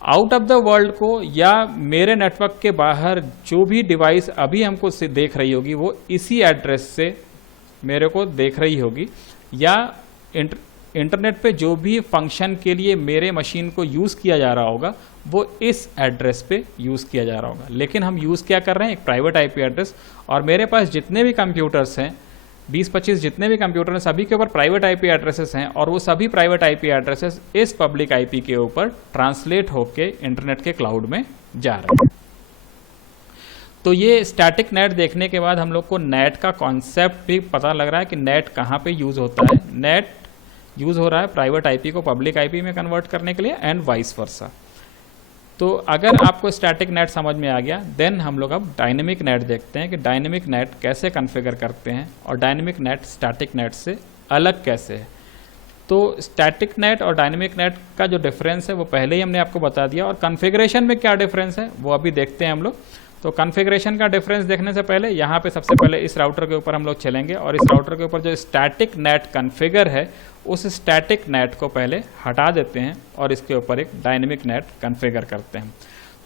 आउट ऑफ द वर्ल्ड को या मेरे नेटवर्क के बाहर जो भी डिवाइस अभी हमको देख रही होगी वो इसी एड्रेस से मेरे को देख रही होगी, या इंटरनेट पे जो भी फंक्शन के लिए मेरे मशीन को यूज़ किया जा रहा होगा वो इस एड्रेस पे यूज़ किया जा रहा होगा। लेकिन हम यूज़ क्या कर रहे हैं, एक प्राइवेट आईपी एड्रेस, और मेरे पास जितने भी कंप्यूटर्स हैं 20-25 जितने भी कंप्यूटर हैं सभी के ऊपर प्राइवेट आईपी एड्रेसेस हैं, और वो सभी प्राइवेट आईपी एड्रेसेस इस पब्लिक आईपी के ऊपर ट्रांसलेट होके इंटरनेट के क्लाउड में जा रहे हैं। तो ये स्टैटिक नेट देखने के बाद हम लोग को नेट का कॉन्सेप्ट भी पता लग रहा है कि नेट कहाँ पे यूज़ होता है। नेट यूज़ हो रहा है प्राइवेट आईपी को पब्लिक आईपी में कन्वर्ट करने के लिए एंड वाइस वर्सा। तो अगर आपको स्टैटिक नेट समझ में आ गया, देन हम लोग अब डायनेमिक नेट देखते हैं कि डायनेमिक नेट कैसे कॉन्फ़िगर करते हैं और डायनेमिक नेट स्टैटिक नेट से अलग कैसे है। तो स्टैटिक नेट और डायनेमिक नेट का जो डिफरेंस है वो पहले ही हमने आपको बता दिया, और कॉन्फ़िगरेशन में क्या डिफरेंस है वो अभी देखते हैं हम लोग। तो कॉन्फ़िगरेशन का डिफरेंस देखने से पहले यहाँ पे सबसे पहले इस राउटर के ऊपर हम लोग चलेंगे, और इस राउटर के ऊपर जो स्टैटिक नेट कॉन्फ़िगर है उस स्टैटिक नेट को पहले हटा देते हैं और इसके ऊपर एक डायनेमिक नेट कॉन्फ़िगर करते हैं।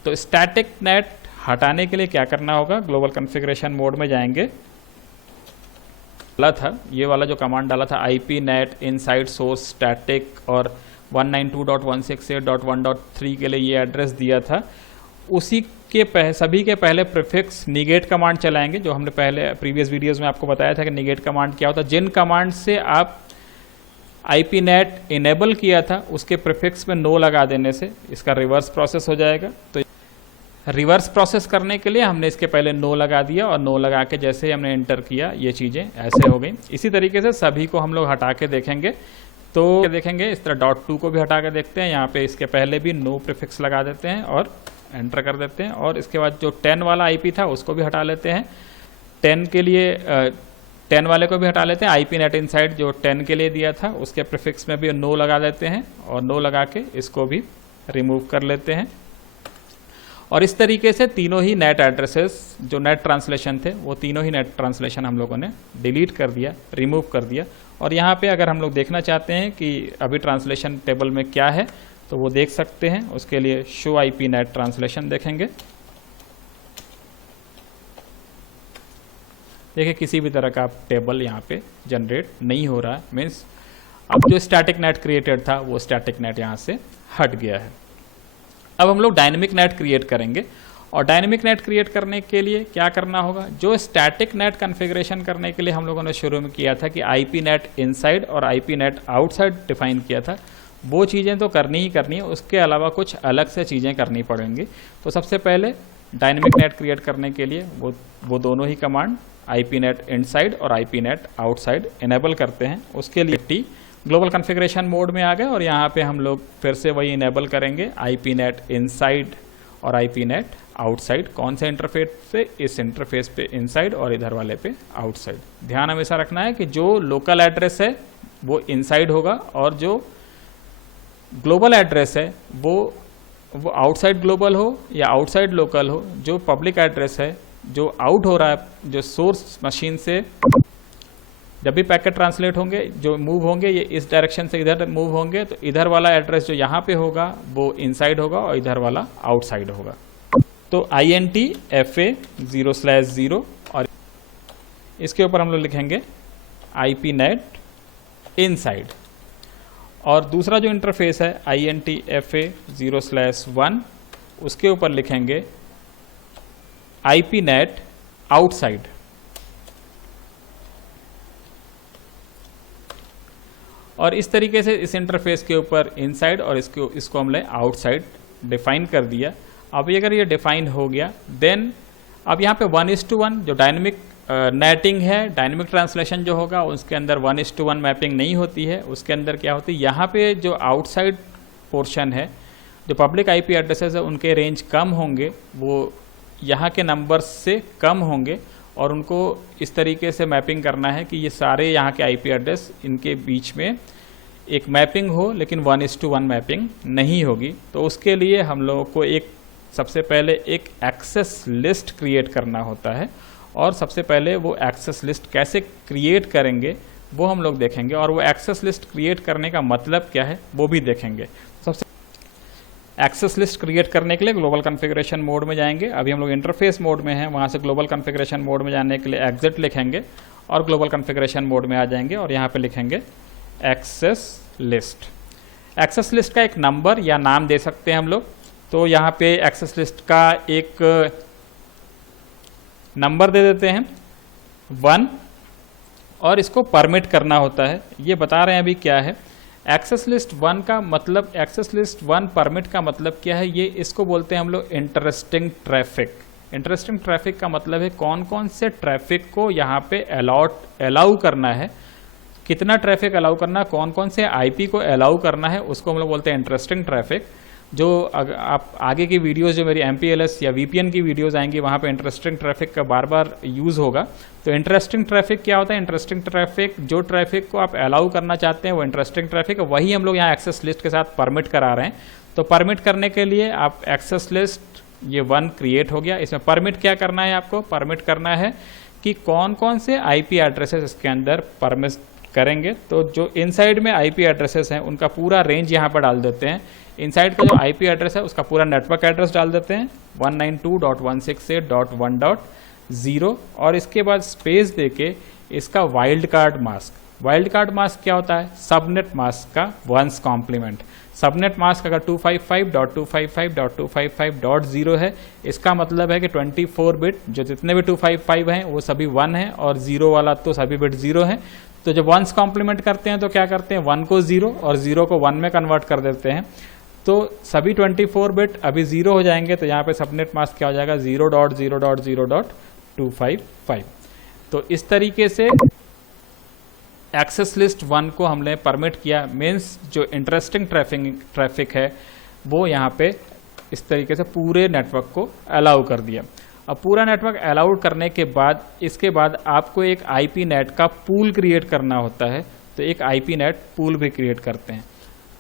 तो स्टैटिक नेट हटाने के लिए क्या करना होगा, ग्लोबल कॉन्फ़िगरेशन मोड में जाएंगे। डाला था ये वाला जो कमांड डाला था IP NAT inside source static, और 192.168.1.3 के लिए ये एड्रेस दिया था, उसी के सभी के पहले प्रीफिक्स निगेट कमांड चलाएंगे, जो हमने पहले प्रीवियस वीडियोस में आपको बताया था कि निगेट कमांड क्या होता है। जिन कमांड से आप आईपी नेट इनेबल किया था उसके प्रीफिक्स में नो लगा देने से इसका रिवर्स प्रोसेस हो जाएगा। तो रिवर्स प्रोसेस करने के लिए हमने इसके पहले नो लगा दिया, और नो लगा के जैसे ही हमने एंटर किया ये चीज़ें ऐसे हो गई। इसी तरीके से सभी को हम लोग हटा के देखेंगे, तो देखेंगे इस तरह .2 को भी हटा के देखते हैं, यहाँ पे इसके पहले भी नो प्रीफिक्स लगा देते हैं और एंटर कर देते हैं, और इसके बाद जो 10 वाला आईपी था उसको भी हटा लेते हैं। 10 के लिए 10 वाले को भी हटा लेते हैं, आईपी नेट इनसाइड जो 10 के लिए दिया था उसके प्रीफिक्स में भी नो लगा देते हैं, और नो लगा के इसको भी रिमूव कर लेते हैं। और इस तरीके से तीनों ही नेट एड्रेसेस जो नेट ट्रांसलेशन थे वो तीनों ही नेट ट्रांसलेशन हम लोगों ने डिलीट कर दिया, रिमूव कर दिया। और यहाँ पे अगर हम लोग देखना चाहते हैं कि अभी ट्रांसलेशन टेबल में क्या है तो वो देख सकते हैं। उसके लिए शो आईपी नेट ट्रांसलेशन देखेंगे। देखिए किसी भी तरह का टेबल यहाँ पे जनरेट नहीं हो रहा है, मीन्स अब जो स्टैटिक नेट क्रिएटेड था वो स्टैटिक नेट यहाँ से हट गया है। अब हम लोग डायनेमिक नेट क्रिएट करेंगे, और डायनेमिक नेट क्रिएट करने के लिए क्या करना होगा, जो स्टैटिक नेट कॉन्फ़िगरेशन करने के लिए हम लोगों ने शुरू में किया था कि आईपी नेट इनसाइड और आईपी नेट आउटसाइड डिफाइन किया था, वो चीज़ें तो करनी ही करनी है, उसके अलावा कुछ अलग से चीज़ें करनी पड़ेंगी। तो सबसे पहले डायनेमिक नेट क्रिएट करने के लिए वो दोनों ही कमांड आईपी नेट इनसाइड और आईपी नेट आउटसाइड इनेबल करते हैं। उसके लिए टी ग्लोबल कॉन्फ़िगरेशन मोड में आ गए, और यहाँ पे हम लोग फिर से वही इनेबल करेंगे आईपी नेट इनसाइड और आईपी नेट आउटसाइड। कौन से इंटरफेस पे, इस इंटरफेस पे इनसाइड और इधर वाले पे आउटसाइड। ध्यान हमेशा रखना है कि जो लोकल एड्रेस है वो इनसाइड होगा, और जो ग्लोबल एड्रेस है वो आउटसाइड ग्लोबल हो या आउटसाइड लोकल हो। जो पब्लिक एड्रेस है जो आउट हो रहा है, जो सोर्स मशीन से जब भी पैकेट ट्रांसलेट होंगे, जो मूव होंगे ये इस डायरेक्शन से इधर मूव होंगे, तो इधर वाला एड्रेस जो यहाँ पे होगा वो इनसाइड होगा और इधर वाला आउटसाइड होगा। तो INTFA 0/0, और इसके ऊपर हम लोग लिखेंगे IP नेट इनसाइड। और दूसरा जो इंटरफेस है INTFA 0/1, उसके ऊपर लिखेंगे IP नेट आउटसाइड। और इस तरीके से इस इंटरफेस के ऊपर इनसाइड और इसको हम ले आउटसाइड डिफाइन कर दिया। अब अगर ये डिफाइन हो गया देन अब यहाँ पे 1:1 जो डायनेमिक नेटिंग है, डायनेमिक ट्रांसलेशन जो होगा उसके अंदर 1:1 मैपिंग नहीं होती है। उसके अंदर क्या होती है, यहाँ पे जो आउटसाइड पोर्शन है, जो पब्लिक आईपी एड्रेसेस है उनके रेंज कम होंगे, वो यहाँ के नंबर से कम होंगे और उनको इस तरीके से मैपिंग करना है कि ये सारे यहाँ के आईपी एड्रेस इनके बीच में एक मैपिंग हो, लेकिन 1:1 मैपिंग नहीं होगी। तो उसके लिए हम लोगों को सबसे पहले एक एक्सेस लिस्ट क्रिएट करना होता है और सबसे पहले वो एक्सेस लिस्ट कैसे क्रिएट करेंगे वो हम लोग देखेंगे और वो एक्सेस लिस्ट क्रिएट करने का मतलब क्या है वो भी देखेंगे। सबसे एक्सेस लिस्ट क्रिएट करने के लिए ग्लोबल कॉन्फ़िगरेशन मोड में जाएंगे। अभी हम लोग इंटरफेस मोड में हैं, वहाँ से ग्लोबल कॉन्फ़िगरेशन मोड में जाने के लिए एग्जिट लिखेंगे और ग्लोबल कॉन्फ़िगरेशन मोड में आ जाएंगे और यहाँ पे लिखेंगे एक्सेस लिस्ट। एक्सेस लिस्ट का एक नंबर या नाम दे सकते हैं हम लोग। तो यहाँ पे एक्सेस लिस्ट का एक नंबर दे देते हैं 1 और इसको परमिट करना होता है। ये बता रहे हैं अभी क्या है एक्सेस लिस्ट 1 का मतलब, एक्सेस लिस्ट 1 परमिट का मतलब क्या है, ये इसको बोलते हैं हम लोग इंटरेस्टिंग ट्रैफिक। इंटरेस्टिंग ट्रैफिक का मतलब है कौन कौन से ट्रैफिक को यहाँ पे अलाउ करना है, कितना ट्रैफिक अलाउ करना, कौन कौन से आईपी को अलाउ करना है, उसको हम लोग बोलते हैं इंटरेस्टिंग ट्रैफिक। जो आप आगे की वीडियोस जो मेरी MPLS या VPN की वीडियोस आएंगी वहाँ पे इंटरेस्टिंग ट्रैफिक का बार बार यूज़ होगा। तो इंटरेस्टिंग ट्रैफिक क्या होता है, इंटरेस्टिंग ट्रैफिक जो ट्रैफिक को आप अलाउ करना चाहते हैं वो इंटरेस्टिंग ट्रैफिक है, वही हम लोग यहाँ एक्सेस लिस्ट के साथ परमिट करा रहे हैं। तो परमिट करने के लिए आप एक्सेस लिस्ट ये 1 क्रिएट हो गया। इसमें परमिट क्या करना है, आपको परमिट करना है कि कौन कौन से IP एड्रेसेस इसके अंदर परमिट करेंगे। तो जो इनसाइड में IP एड्रेसेस हैं उनका पूरा रेंज यहाँ पर डाल देते हैं। इनसाइड का जो IP एड्रेस है उसका पूरा नेटवर्क एड्रेस डाल देते हैं 192.168.1.0 और इसके बाद स्पेस देके इसका wild card mask. Wild card mask क्या होता है, सबनेट मास्क का 1's कॉम्प्लीमेंट। सबनेट मास्क अगर 255.255.255.0 है, इसका मतलब है कि 24 बिट जो जितने भी 255 हैं वो सभी 1 है और 0 वाला तो सभी बिट 0 है। तो जब 1's कॉम्प्लीमेंट करते हैं तो क्या करते हैं, 1 को 0 और 0 को 1 में कन्वर्ट कर देते हैं। तो सभी 24 बिट अभी 0 हो जाएंगे। तो यहाँ पे सबनेट मास्क क्या हो जाएगा 0.0.0.255। तो इस तरीके से एक्सेस लिस्ट 1 को हमने परमिट किया, मीन्स जो इंटरेस्टिंग ट्रैफिक है वो यहाँ पे इस तरीके से पूरे नेटवर्क को अलाउ कर दिया। अब पूरा नेटवर्क अलाउड करने के बाद इसके बाद आपको एक IP नेट का पूल क्रिएट करना होता है। तो एक IP नेट पूल भी क्रिएट करते हैं।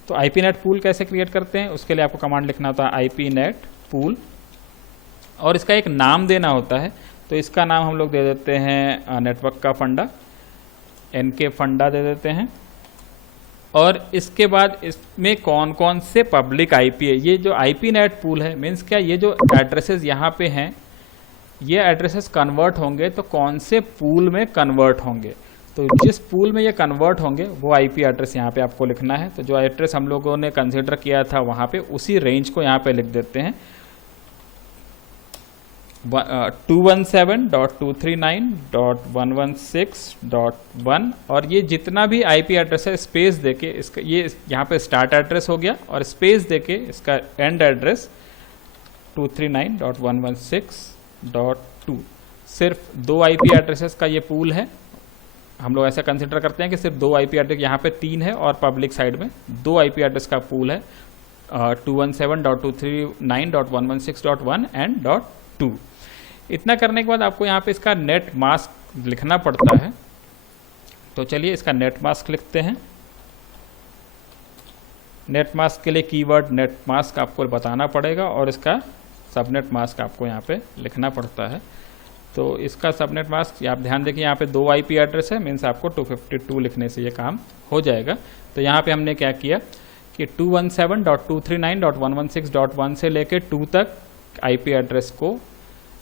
तो IP नेट पूल कैसे क्रिएट करते हैं, उसके लिए आपको कमांड लिखना होता है IP नेट पूल और इसका एक नाम देना होता है। तो इसका नाम हम लोग दे देते हैं नेटवर्क का फंडा, NK फंडा दे देते हैं। और इसके बाद इसमें कौन कौन से पब्लिक IP है, ये जो IP नेट पूल है मीन्स क्या, ये जो एड्रेसेस यहाँ पे हैं ये एड्रेसेस कन्वर्ट होंगे तो कौन से पूल में कन्वर्ट होंगे। तो जिस पूल में ये कन्वर्ट होंगे वो IP एड्रेस यहाँ पे आपको लिखना है। तो जो एड्रेस हम लोगों ने कंसिडर किया था वहाँ पे उसी रेंज को यहाँ पे लिख देते हैं 217.239.116.1 और ये जितना भी IP एड्रेस है स्पेस देके इसका ये यहाँ पे स्टार्ट एड्रेस हो गया और स्पेस देके इसका एंड एड्रेस 239.116.2। सिर्फ 2 IP एड्रेसेस का ये पूल है। हम लोग ऐसा कंसिडर करते हैं कि सिर्फ 2 IP एड्रेस, यहाँ पे 3 है और पब्लिक साइड में 2 IP एड्रेस का पूल है 217.239.116.1 एंड .2। इतना करने के बाद आपको यहाँ पे इसका नेट मास्क लिखना पड़ता है। तो चलिए इसका नेट मास्क लिखते हैं। नेट मास्क के लिए कीवर्ड नेट मास्क आपको बताना पड़ेगा और इसका सबनेट मास्क आपको यहाँ पे लिखना पड़ता है। तो इसका सबनेट मास्क आप ध्यान देखिए यहाँ पे 2 IP एड्रेस है, मीन्स आपको 252 लिखने से ये काम हो जाएगा। तो यहाँ पे हमने क्या किया कि 217.239.116.1 से लेके 2 तक IP एड्रेस को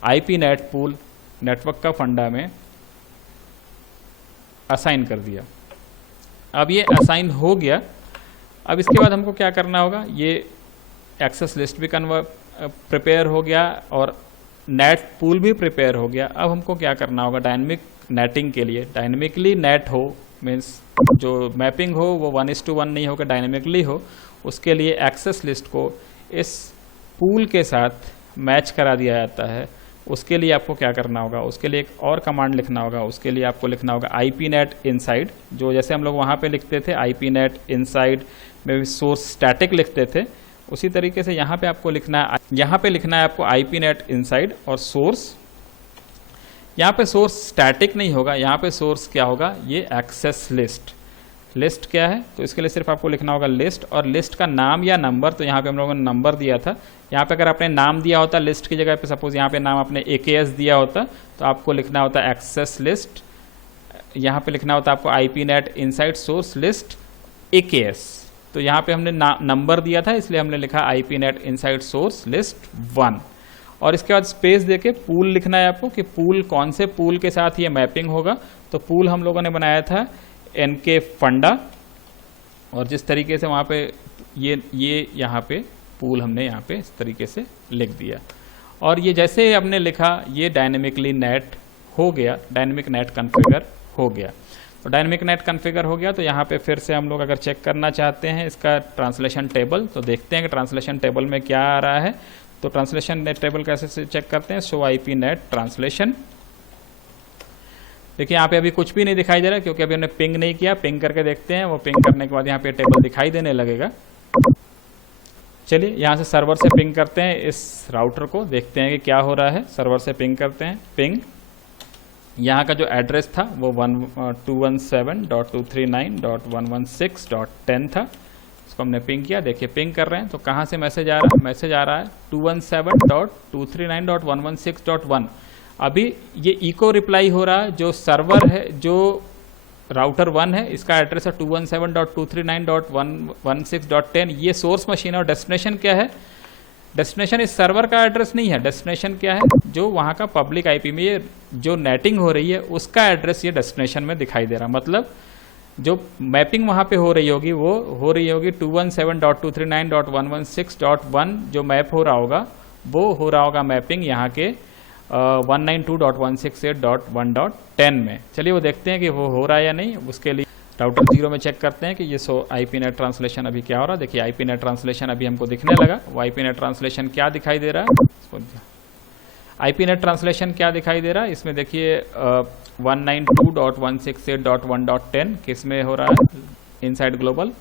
IP नेट पूल नेटवर्क का फंडा में असाइन कर दिया। अब ये असाइन हो गया। अब इसके बाद हमको क्या करना होगा, ये एक्सेस लिस्ट भी प्रिपेयर हो गया और नेट पूल भी प्रिपेयर हो गया। अब हमको क्या करना होगा, डायनेमिक नेटिंग के लिए डायनेमिकली नेट हो, मीन्स जो मैपिंग हो वो 1:1 नहीं होकर डायनेमिकली हो, उसके लिए एक्सेस लिस्ट को इस पूल के साथ मैच करा दिया जाता है, उसके लिए आपको क्या करना होगा, उसके लिए एक और कमांड लिखना होगा। उसके लिए आपको लिखना होगा IPNet इनसाइड, जो जैसे हम लोग वहाँ पे लिखते थे IPNet इनसाइड में सोर्स स्टैटिक लिखते थे, उसी तरीके से यहाँ पे आपको लिखना है, यहाँ पे लिखना है आपको IPNet इनसाइड और सोर्स। यहाँ पे सोर्स स्टैटिक नहीं होगा, यहाँ पे सोर्स क्या होगा, ये एक्सेस लिस्ट। लिस्ट क्या है, तो इसके लिए सिर्फ आपको लिखना होगा लिस्ट, और लिस्ट का नाम या नंबर, तो यहाँ पे हम लोगों ने नंबर दिया था। यहाँ पे अगर आपने नाम दिया होता लिस्ट की जगह पे, सपोज यहाँ पे नाम आपने AKS दिया होता, तो आपको लिखना होता एक्सेस लिस्ट। यहाँ पे लिखना होता आपको IPNet inside source list AKS। तो यहाँ पे हमने नंबर दिया था, इसलिए हमने लिखा IPNet इनसाइड सोर्स लिस्ट 1। और इसके बाद स्पेस देके पूल लिखना है आपको, कि पूल कौन से पूल के साथ ये मैपिंग होगा। तो पूल हम लोगों ने बनाया था NK फंडा, और जिस तरीके से वहाँ पे ये यहाँ पे पूल हमने यहाँ पे इस तरीके से लिख दिया। और ये जैसे हमने लिखा, ये डायनेमिकली नेट हो गया, डायनेमिक नेट कॉन्फ़िगर हो गया। तो डायनेमिक नेट कॉन्फ़िगर हो गया, तो यहाँ पे फिर से हम लोग अगर चेक करना चाहते हैं इसका ट्रांसलेशन टेबल, तो देखते हैं कि ट्रांसलेशन टेबल में क्या आ रहा है। तो ट्रांसलेशन नेट टेबल कैसे से चेक करते हैं, शो IPNet ट्रांसलेशन। देखिए यहाँ पे अभी कुछ भी नहीं दिखाई दे रहा, क्योंकि अभी हमने पिंग नहीं किया। पिंग करके देखते हैं, वो पिंग करने के बाद यहाँ पे टेबल दिखाई देने लगेगा। चलिए यहाँ से सर्वर से पिंग करते हैं इस राउटर को, देखते हैं कि क्या हो रहा है। सर्वर से पिंग करते हैं, पिंग। यहाँ का जो एड्रेस था वो 217.239.116.10 था, इसको हमने पिंग किया। देखिए पिंग कर रहे हैं, तो कहाँ से मैसेज आ रहा है, मैसेज आ रहा है 217.239.116.1। अभी ये इको रिप्लाई हो रहा है, जो सर्वर है, जो राउटर 1 है, इसका एड्रेस है 217.239.116.10। ये सोर्स मशीन है, और डेस्टिनेशन क्या है, डेस्टिनेशन इस सर्वर का एड्रेस नहीं है। डेस्टिनेशन क्या है, जो वहाँ का पब्लिक IP में ये जो नेटिंग हो रही है उसका एड्रेस ये डेस्टिनेशन में दिखाई दे रहा। मतलब जो मैपिंग वहाँ पे हो रही होगी, वो हो रही होगी 217.239.116.1। जो मैप हो रहा होगा वो हो रहा होगा मैपिंग यहाँ के 192.168.1.10 में। चलिए वो देखते हैं कि वो हो रहा है या नहीं। उसके लिए राउटर 0 में चेक करते हैं कि ये IPNet ट्रांसलेशन अभी क्या हो रहा है। देखिए IPNet ट्रांसलेशन अभी हमको दिखने लगा। वो IPNet ट्रांसलेशन क्या दिखाई दे रहा है, IPNet ट्रांसलेशन क्या दिखाई दे रहा है, इसमें देखिए 192.168.1.10 किस में हो रहा है, इनसाइड ग्लोबल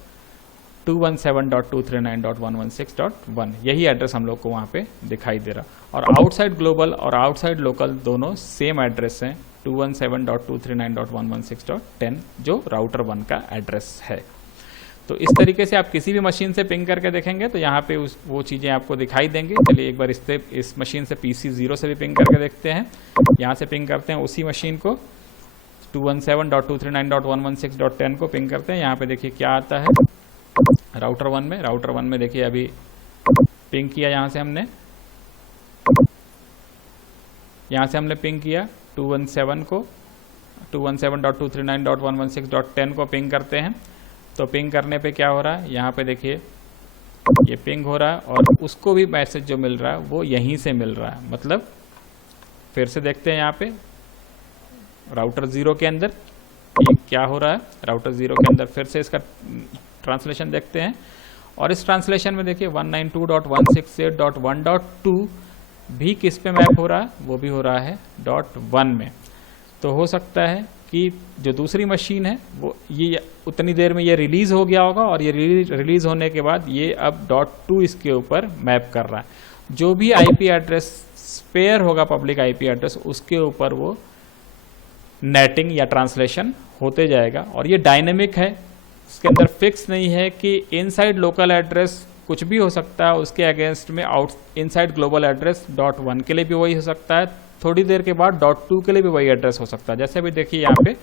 217.239.116.1। यही एड्रेस हम लोग को वहाँ पे दिखाई दे रहा। और आउटसाइड ग्लोबल और आउटसाइड लोकल दोनों सेम एड्रेस हैं, 217.239.116.10 जो राउटर 1 का एड्रेस है। तो इस तरीके से आप किसी भी मशीन से पिंग करके देखेंगे तो यहाँ पे वो चीज़ें आपको दिखाई देंगी। चलिए एक बार इस मशीन से PC 0 से भी पिंग करके देखते हैं। यहाँ से पिंग करते हैं उसी मशीन को, 217.239.116.10 को पिंग करते हैं। यहाँ पे देखिए क्या आता है राउटर 1 में। राउटर 1 में देखिए अभी पिंग किया, यहाँ से हमने पिंग किया 217 को, 217.239.116.10 को पिंग करते हैं। तो पिंग करने पे क्या हो रहा है, यहाँ पे देखिए ये पिंग हो रहा है, और उसको भी मैसेज जो मिल रहा है वो यहीं से मिल रहा है। मतलब फिर से देखते हैं यहाँ पे राउटर 0 के अंदर ये क्या हो रहा है। राउटर 0 के अंदर फिर से इसका ट्रांसलेशन देखते हैं, और इस ट्रांसलेशन में देखिए 192.168.1.2 भी किस पे मैप हो रहा है, वो भी हो रहा है .1 में। तो हो सकता है कि जो दूसरी मशीन है वो ये उतनी देर में ये रिलीज हो गया होगा, और ये रिलीज होने के बाद ये अब .2 इसके ऊपर मैप कर रहा है। जो भी IP एड्रेस स्पेयर होगा, पब्लिक IP एड्रेस, उसके ऊपर वो नेटिंग या ट्रांसलेशन होते जाएगा। और ये डायनेमिक है, इसके अंदर फिक्स नहीं है कि इनसाइड लोकल एड्रेस कुछ भी हो सकता है, उसके अगेंस्ट में इनसाइड ग्लोबल एड्रेस .1 के लिए भी वही हो सकता है, थोड़ी देर के बाद .2 के लिए भी वही एड्रेस हो सकता है। जैसे अभी देखिए यहाँ पे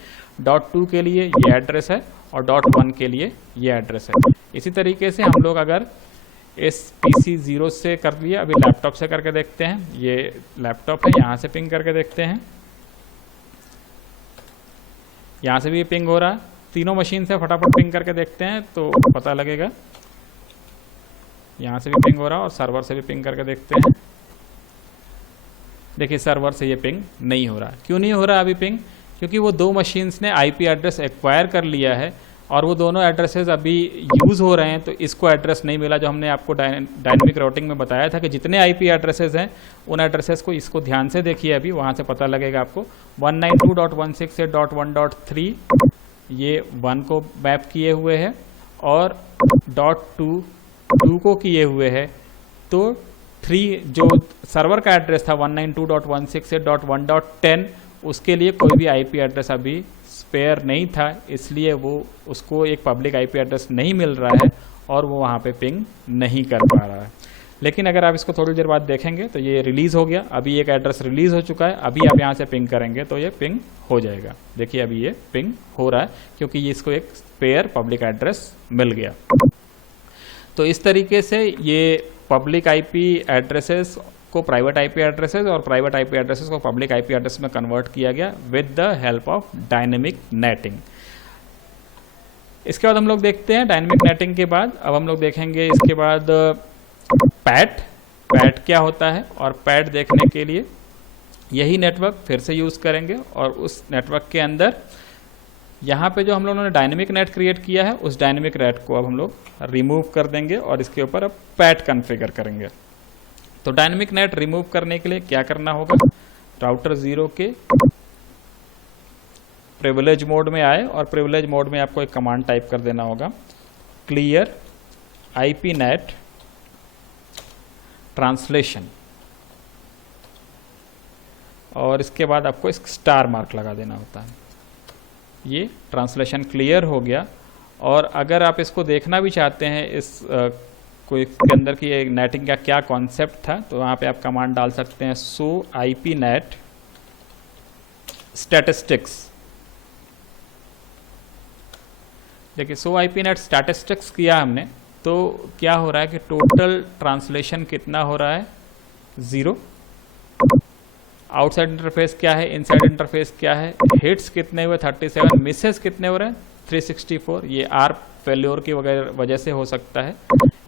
.2 के लिए ये एड्रेस है और .1 के लिए ये एड्रेस है। इसी तरीके से हम लोग अगर इस PC 0 से कर लिया, अभी लैपटॉप से करके देखते हैं। ये लैपटॉप है, यहाँ से पिंग करके देखते हैं। यहाँ से भी पिंग हो रहा है, तीनों मशीन से फटाफट पिंग करके देखते हैं तो पता लगेगा। यहाँ से भी पिंग हो रहा है और सर्वर से भी पिंग करके देखते हैं। देखिए सर्वर से ये पिंग नहीं हो रहा। क्यों नहीं हो रहा अभी पिंग? क्योंकि वो दो मशीन्स ने IP एड्रेस एक्वायर कर लिया है और वो दोनों एड्रेसेस अभी यूज़ हो रहे हैं, तो इसको एड्रेस नहीं मिला जो हमने आपको डायनेमिक राउटिंग में बताया था कि जितने आईपी एड्रेसेस हैं उन एड्रेसेस को, इसको ध्यान से देखिए, अभी वहाँ से पता लगेगा आपको 192.168.1.3 ये 1 को मैप किए हुए है और .2 को किए हुए है। तो 3 जो सर्वर का एड्रेस था 192.168.1.10 उसके लिए कोई भी आईपी एड्रेस अभी स्पेयर नहीं था, इसलिए वो उसको एक पब्लिक आईपी एड्रेस नहीं मिल रहा है और वो वहाँ पे पिंग नहीं कर पा रहा है। लेकिन अगर आप इसको थोड़ी देर बाद देखेंगे तो ये रिलीज़ हो गया, अभी एक एड्रेस रिलीज़ हो चुका है, अभी आप यहाँ से पिंग करेंगे तो ये पिंग हो जाएगा। देखिए अभी ये पिंग हो रहा है क्योंकि ये इसको एक स्पेयर पब्लिक एड्रेस मिल गया। तो इस तरीके से ये पब्लिक आईपी एड्रेसेस को प्राइवेट आईपी एड्रेसेस और प्राइवेट आईपी एड्रेसेस को पब्लिक आईपी एड्रेस में कन्वर्ट किया गया with the help of dynamic netting. इसके बाद हम लोग देखते हैं डायनेमिक नेटिंग के बाद, अब हम लोग देखेंगे इसके बाद पैट क्या होता है। और पैट देखने के लिए यही नेटवर्क फिर से यूज़ करेंगे और उस नेटवर्क के अंदर यहाँ पे जो हम लोगों ने डायनेमिक नेट क्रिएट किया है उस डायनेमिक नेट को अब हम लोग रिमूव कर देंगे और इसके ऊपर अब पैट कॉन्फ़िगर करेंगे। तो डायनेमिक नेट रिमूव करने के लिए क्या करना होगा, राउटर 0 के प्रिविलेज मोड में आए और प्रिविलेज मोड में आपको एक कमांड टाइप कर देना होगा, क्लियर आईपी नेट ट्रांसलेशन, और इसके बाद आपको एक स्टार मार्क लगा देना होता है। ये ट्रांसलेशन क्लियर हो गया। और अगर आप इसको देखना भी चाहते हैं इस कोई के अंदर की एक नेटिंग का क्या कॉन्सेप्ट था, तो वहाँ पे आप कमांड डाल सकते हैं सो आईपी नेट स्टैटिस्टिक्स। देखिए सो आईपी नेट स्टैटिस्टिक्स किया हमने तो क्या हो रहा है कि टोटल ट्रांसलेशन कितना हो रहा है 0, आउटसाइड इंटरफेस क्या है, इनसाइड इंटरफेस क्या है, हिट्स कितने हुए 37, मिसेस कितने हो रहे हैं 364, ये आर फेल्योर की वजह से हो सकता है,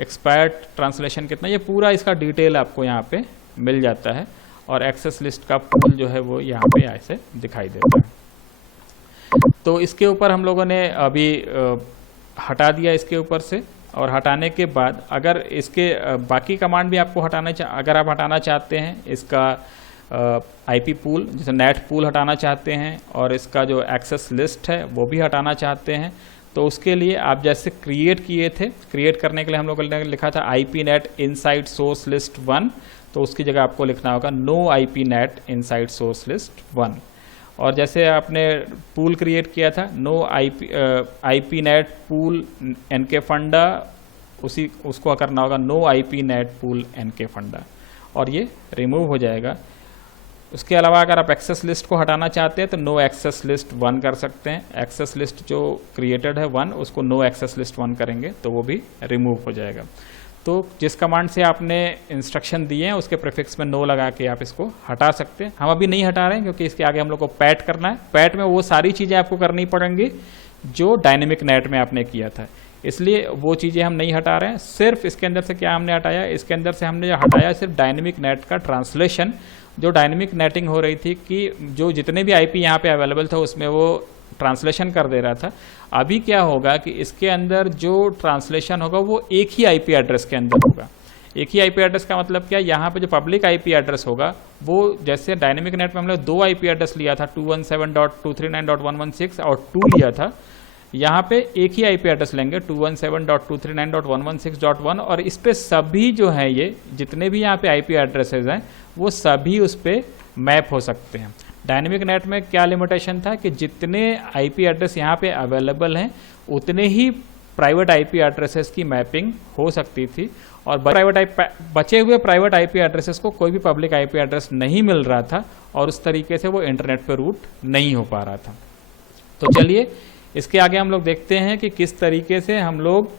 एक्सपायर्ड ट्रांसलेशन कितना, ये पूरा इसका डिटेल आपको यहाँ पे मिल जाता है। और एक्सेस लिस्ट का पूल जो है वो यहाँ पे ऐसे दिखाई देता है। तो इसके ऊपर हम लोगों ने अभी हटा दिया इसके ऊपर से, और हटाने के बाद अगर इसके बाकी कमांड भी आपको अगर आप हटाना चाहते हैं इसका आईपी पूल, जैसे नेट पूल हटाना चाहते हैं और इसका जो एक्सेस लिस्ट है वो भी हटाना चाहते हैं, तो उसके लिए आप जैसे क्रिएट किए थे, क्रिएट करने के लिए हम लोगों ने लिखा था IP NAT inside source list 1, तो उसकी जगह आपको लिखना होगा no IP NAT inside source list 1। और जैसे आपने पूल क्रिएट किया था no IP NAT pool NK funda, उसको करना होगा no IP NAT pool NK funda, और ये रिमूव हो जाएगा। उसके अलावा अगर आप एक्सेस लिस्ट को हटाना चाहते हैं तो नो एक्सेस लिस्ट 1 कर सकते हैं। एक्सेस लिस्ट जो क्रिएटेड है 1 उसको नो एक्सेस लिस्ट 1 करेंगे तो वो भी रिमूव हो जाएगा। तो जिस कमांड से आपने इंस्ट्रक्शन दिए हैं उसके प्रीफिक्स में नो लगा के आप इसको हटा सकते हैं। हम अभी नहीं हटा रहे हैं क्योंकि इसके आगे हम लोग को पैट करना है। पैट में वो सारी चीज़ें आपको करनी पड़ेंगी जो डायनेमिक नेट में आपने किया था, इसलिए वो चीज़ें हम नहीं हटा रहे हैं। सिर्फ इसके अंदर से क्या हमने हटाया, इसके अंदर से हमने जो हटाया सिर्फ डायनेमिक नेट का ट्रांसलेशन, जो डायनेमिक नेटिंग हो रही थी कि जो जितने भी आईपी यहाँ पे अवेलेबल था उसमें वो ट्रांसलेशन कर दे रहा था। अभी क्या होगा कि इसके अंदर जो ट्रांसलेशन होगा वो एक ही आईपी एड्रेस के अंदर होगा। एक ही आईपी एड्रेस का मतलब क्या, यहाँ पे जो पब्लिक आईपी एड्रेस होगा वो जैसे डायनेमिक नेट में हमने 2 आईपी एड्रेस लिया था 217.239.116 और 2 लिया था, यहाँ पे एक ही आईपी एड्रेस लेंगे 217.239.116.1 और इस पे सभी जो हैं ये जितने भी यहाँ पे आईपी एड्रेसेस हैं वो सभी उस पे मैप हो सकते हैं। डायनेमिक नेट में क्या लिमिटेशन था कि जितने आईपी एड्रेस यहाँ पे अवेलेबल हैं उतने ही प्राइवेट आईपी एड्रेसेस की मैपिंग हो सकती थी, और बचे हुए प्राइवेट आईपी एड्रेसेस को कोई भी पब्लिक आईपी एड्रेस नहीं मिल रहा था और उस तरीके से वो इंटरनेट पे रूट नहीं हो पा रहा था। तो चलिए इसके आगे हम लोग देखते हैं कि किस तरीके से हम लोग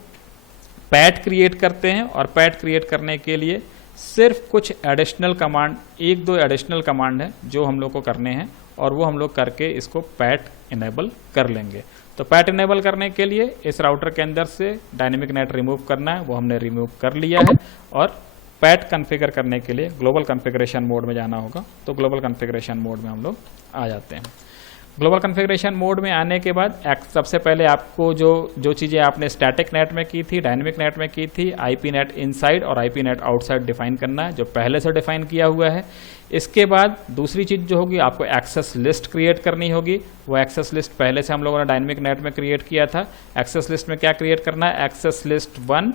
पैट क्रिएट करते हैं। और पैट क्रिएट करने के लिए सिर्फ कुछ एडिशनल कमांड, 1-2 एडिशनल कमांड है जो हम लोग को करने हैं और वो हम लोग करके इसको पैट इनेबल कर लेंगे। तो पैट इनेबल करने के लिए इस राउटर के अंदर से डायनेमिक नेट रिमूव करना है, वो हमने रिमूव कर लिया है। और पैट कॉन्फ़िगर करने के लिए ग्लोबल कॉन्फ़िगरेशन मोड में जाना होगा, तो ग्लोबल कॉन्फ़िगरेशन मोड में हम लोग आ जाते हैं। ग्लोबल कॉन्फ़िगरेशन मोड में आने के बाद सबसे पहले आपको जो चीज़ें आपने स्टैटिक नेट में की थी, डायनेमिक नेट में की थी, आईपी नेट इनसाइड और आईपी नेट आउटसाइड डिफाइन करना है, जो पहले से डिफाइन किया हुआ है। इसके बाद दूसरी चीज़ जो होगी, आपको एक्सेस लिस्ट क्रिएट करनी होगी। वो एक्सेस लिस्ट पहले से हम लोगों ने डायनेमिक नेट में क्रिएट किया था। एक्सेस लिस्ट में क्या क्रिएट करना है, एक्सेस लिस्ट 1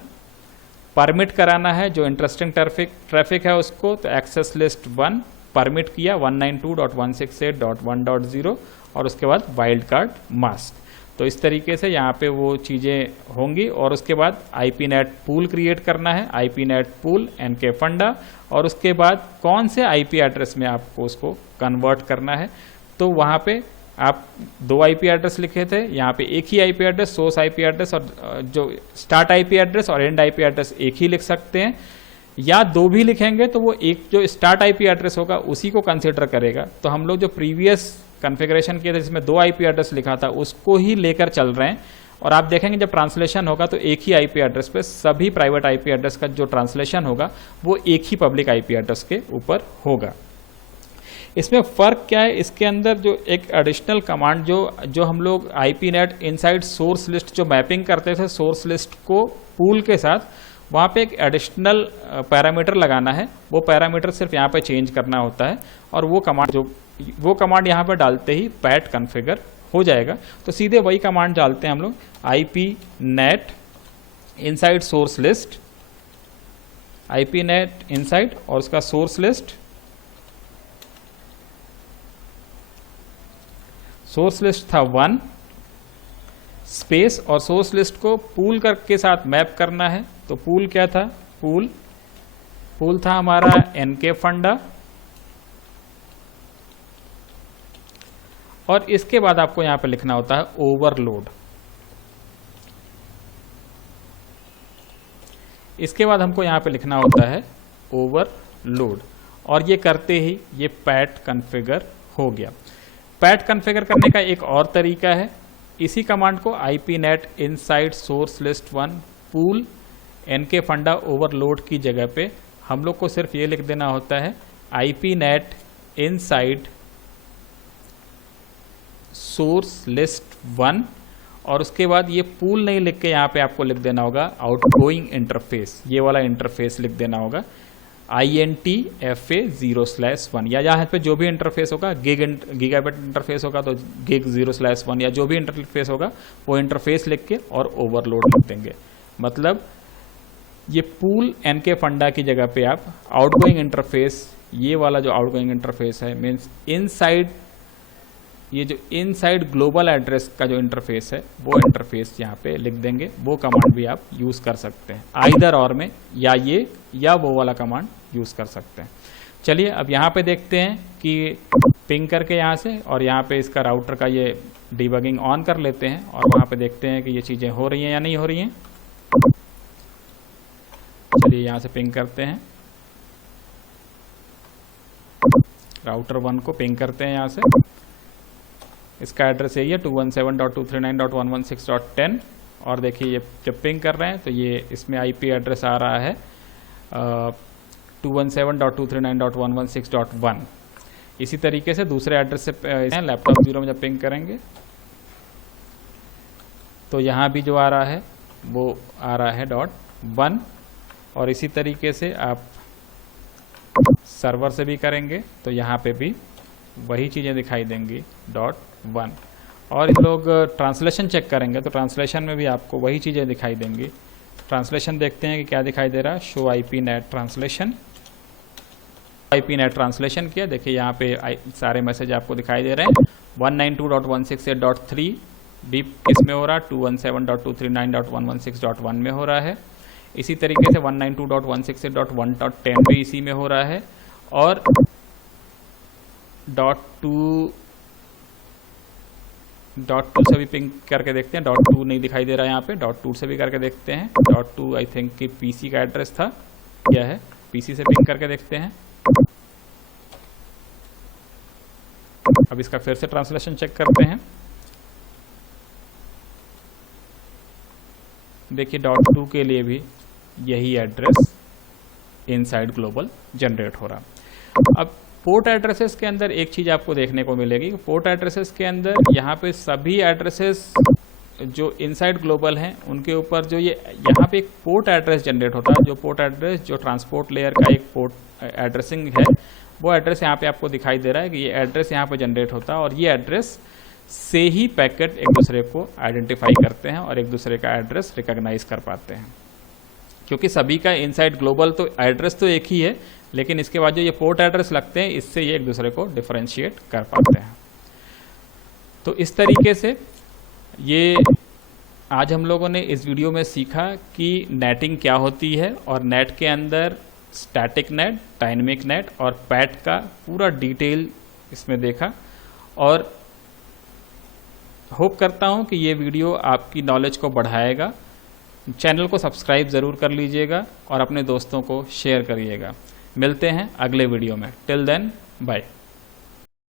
परमिट कराना है, जो इंटरेस्टिंग ट्रैफिक है उसको। तो एक्सेस लिस्ट 1 परमिट किया 192.168.1.0 और उसके बाद वाइल्ड कार्ड मास्क। तो इस तरीके से यहाँ पे वो चीज़ें होंगी। और उसके बाद आईपी नेट पूल क्रिएट करना है, IP NAT pool NK funda, और उसके बाद कौन से आईपी एड्रेस में आपको उसको कन्वर्ट करना है। तो वहाँ पे आप 2 आईपी एड्रेस लिखे थे, यहाँ पे एक ही IP address, source IP address और जो स्टार्ट आईपी एड्रेस और एंड आईपी एड्रेस एक ही लिख सकते हैं, या 2 भी लिखेंगे तो वो एक जो स्टार्ट आईपी एड्रेस होगा उसी को कंसिडर करेगा। तो हम लोग जो प्रीवियस कॉन्फ़िगरेशन किया था जिसमें 2 आईपी एड्रेस लिखा था उसको ही लेकर चल रहे हैं। और आप देखेंगे जब ट्रांसलेशन होगा तो एक ही आईपी एड्रेस पे सभी प्राइवेट आईपी एड्रेस का जो ट्रांसलेशन होगा वो एक ही पब्लिक आईपी एड्रेस के ऊपर होगा। इसमें फ़र्क क्या है, इसके अंदर जो एक एडिशनल कमांड जो हम लोग IP NAT inside source list जो मैपिंग करते थे सोर्स लिस्ट को पूल के साथ, वहाँ पे एक एडिशनल पैरामीटर लगाना है। वो पैरामीटर सिर्फ यहाँ पे चेंज करना होता है और वो कमांड यहाँ पर डालते ही पैट कॉन्फ़िगर हो जाएगा। तो सीधे वही कमांड डालते हैं हम लोग, IP NAT inside source list, IP NAT inside और उसका सोर्स लिस्ट, सोर्स लिस्ट था 1 स्पेस, और सोर्स लिस्ट को पूल के साथ मैप करना है। तो पूल क्या था, पूल था हमारा एनके फंडा, और इसके बाद आपको यहां पे लिखना होता है ओवरलोड। इसके बाद हमको यहां पे लिखना होता है ओवरलोड, और ये करते ही ये पैट कॉन्फ़िगर हो गया। पैट कॉन्फ़िगर करने का एक और तरीका है, इसी कमांड को IP NAT inside source list 1 pool NK funda overload की जगह पे हम लोग को सिर्फ ये लिख देना होता है IP NAT inside source list 1, और उसके बाद ये पूल नहीं लिख के यहाँ पे आपको लिख देना होगा आउटगोइंग इंटरफेस, ये वाला इंटरफेस लिख देना होगा INTFA0/1, या यहाँ पे जो भी इंटरफेस होगा, गीगाबिट इंटरफेस होगा तो गिग 0/1, या जो भी इंटरफेस होगा वो इंटरफेस लिख के और ओवरलोड लिख देंगे। मतलब ये पूल एनके फंडा की जगह पे आप आउटगोइंग इंटरफेस, ये वाला जो आउटगोइंग इंटरफेस है मीन्स इनसाइड, ये जो इनसाइड ग्लोबल एड्रेस का जो इंटरफेस है वो इंटरफेस यहाँ पे लिख देंगे। वो कमांड भी आप यूज़ कर सकते हैं आइदर और में, या ये या वो वाला कमांड यूज़ कर सकते हैं। चलिए अब यहाँ पे देखते हैं कि पिंग करके यहाँ से, और यहाँ पे इसका राउटर का ये डिबगिंग ऑन कर लेते हैं और वहाँ पे देखते हैं कि ये चीज़ें हो रही हैं या नहीं हो रही हैं। चलिए यहाँ से पिंग करते हैं, राउटर 1 को पिंग करते हैं यहाँ से। इसका एड्रेस यही है 217.239.116.10, और देखिए ये जब पिंग कर रहे हैं तो ये इसमें आईपी एड्रेस आ रहा है 217.239.116.1। इसी तरीके से दूसरे एड्रेस से लैपटॉप 0 में जब पिंग करेंगे तो यहाँ भी जो आ रहा है वो आ रहा है .1, और इसी तरीके से आप सर्वर से भी करेंगे तो यहाँ पे भी वही चीज़ें दिखाई देंगी .1। और ये लोग ट्रांसलेशन चेक करेंगे तो ट्रांसलेशन में भी आपको वही चीज़ें दिखाई देंगी। ट्रांसलेशन देखते हैं कि क्या दिखाई दे रहा है, show IP net translation, IP net translation किया, देखिए यहाँ पे सारे मैसेज आपको दिखाई दे रहे हैं। 192.168.3 भी किसमें हो रहा है, 217.239.116.1 में हो रहा है। इसी तरीके से 192.168.1.10 भी इसी में हो रहा है, और .2 से भी पिंग करके देखते हैं। .2 नहीं दिखाई दे रहा है यहाँ पे, .2 से भी करके देखते हैं। .2 आई थिंक कि पीसी का एड्रेस था, क्या है, पीसी से पिंग करके देखते हैं। अब इसका फिर से ट्रांसलेशन चेक करते हैं। देखिए .2 के लिए भी यही एड्रेस इनसाइड ग्लोबल जनरेट हो रहा। अब पोर्ट एड्रेसेस के अंदर एक चीज़ आपको देखने को मिलेगी, पोर्ट एड्रेसेस के अंदर यहाँ पे सभी एड्रेसेस जो इनसाइड ग्लोबल हैं उनके ऊपर जो ये यहाँ पे एक पोर्ट एड्रेस जनरेट होता है, जो पोर्ट एड्रेस जो ट्रांसपोर्ट लेयर का एक पोर्ट एड्रेसिंग है, वो एड्रेस यहाँ पे आपको दिखाई दे रहा है कि ये एड्रेस यहाँ पे जनरेट होता है और ये एड्रेस से ही पैकेट एक दूसरे को आइडेंटिफाई करते हैं और एक दूसरे का एड्रेस रिकॉग्नाइज कर पाते हैं। क्योंकि सभी का इनसाइड ग्लोबल तो एड्रेस तो एक ही है, लेकिन इसके बाद जो ये पोर्ट एड्रेस लगते हैं इससे ये एक दूसरे को डिफरेंशिएट कर पाते हैं। तो इस तरीके से ये आज हम लोगों ने इस वीडियो में सीखा कि नेटिंग क्या होती है और नेट के अंदर स्टैटिक नेट, डायनेमिक नेट और पैट का पूरा डिटेल इसमें देखा। और होप करता हूँ कि ये वीडियो आपकी नॉलेज को बढ़ाएगा। चैनल को सब्सक्राइब ज़रूर कर लीजिएगा और अपने दोस्तों को शेयर करिएगा। मिलते हैं अगले वीडियो में। Till then bye.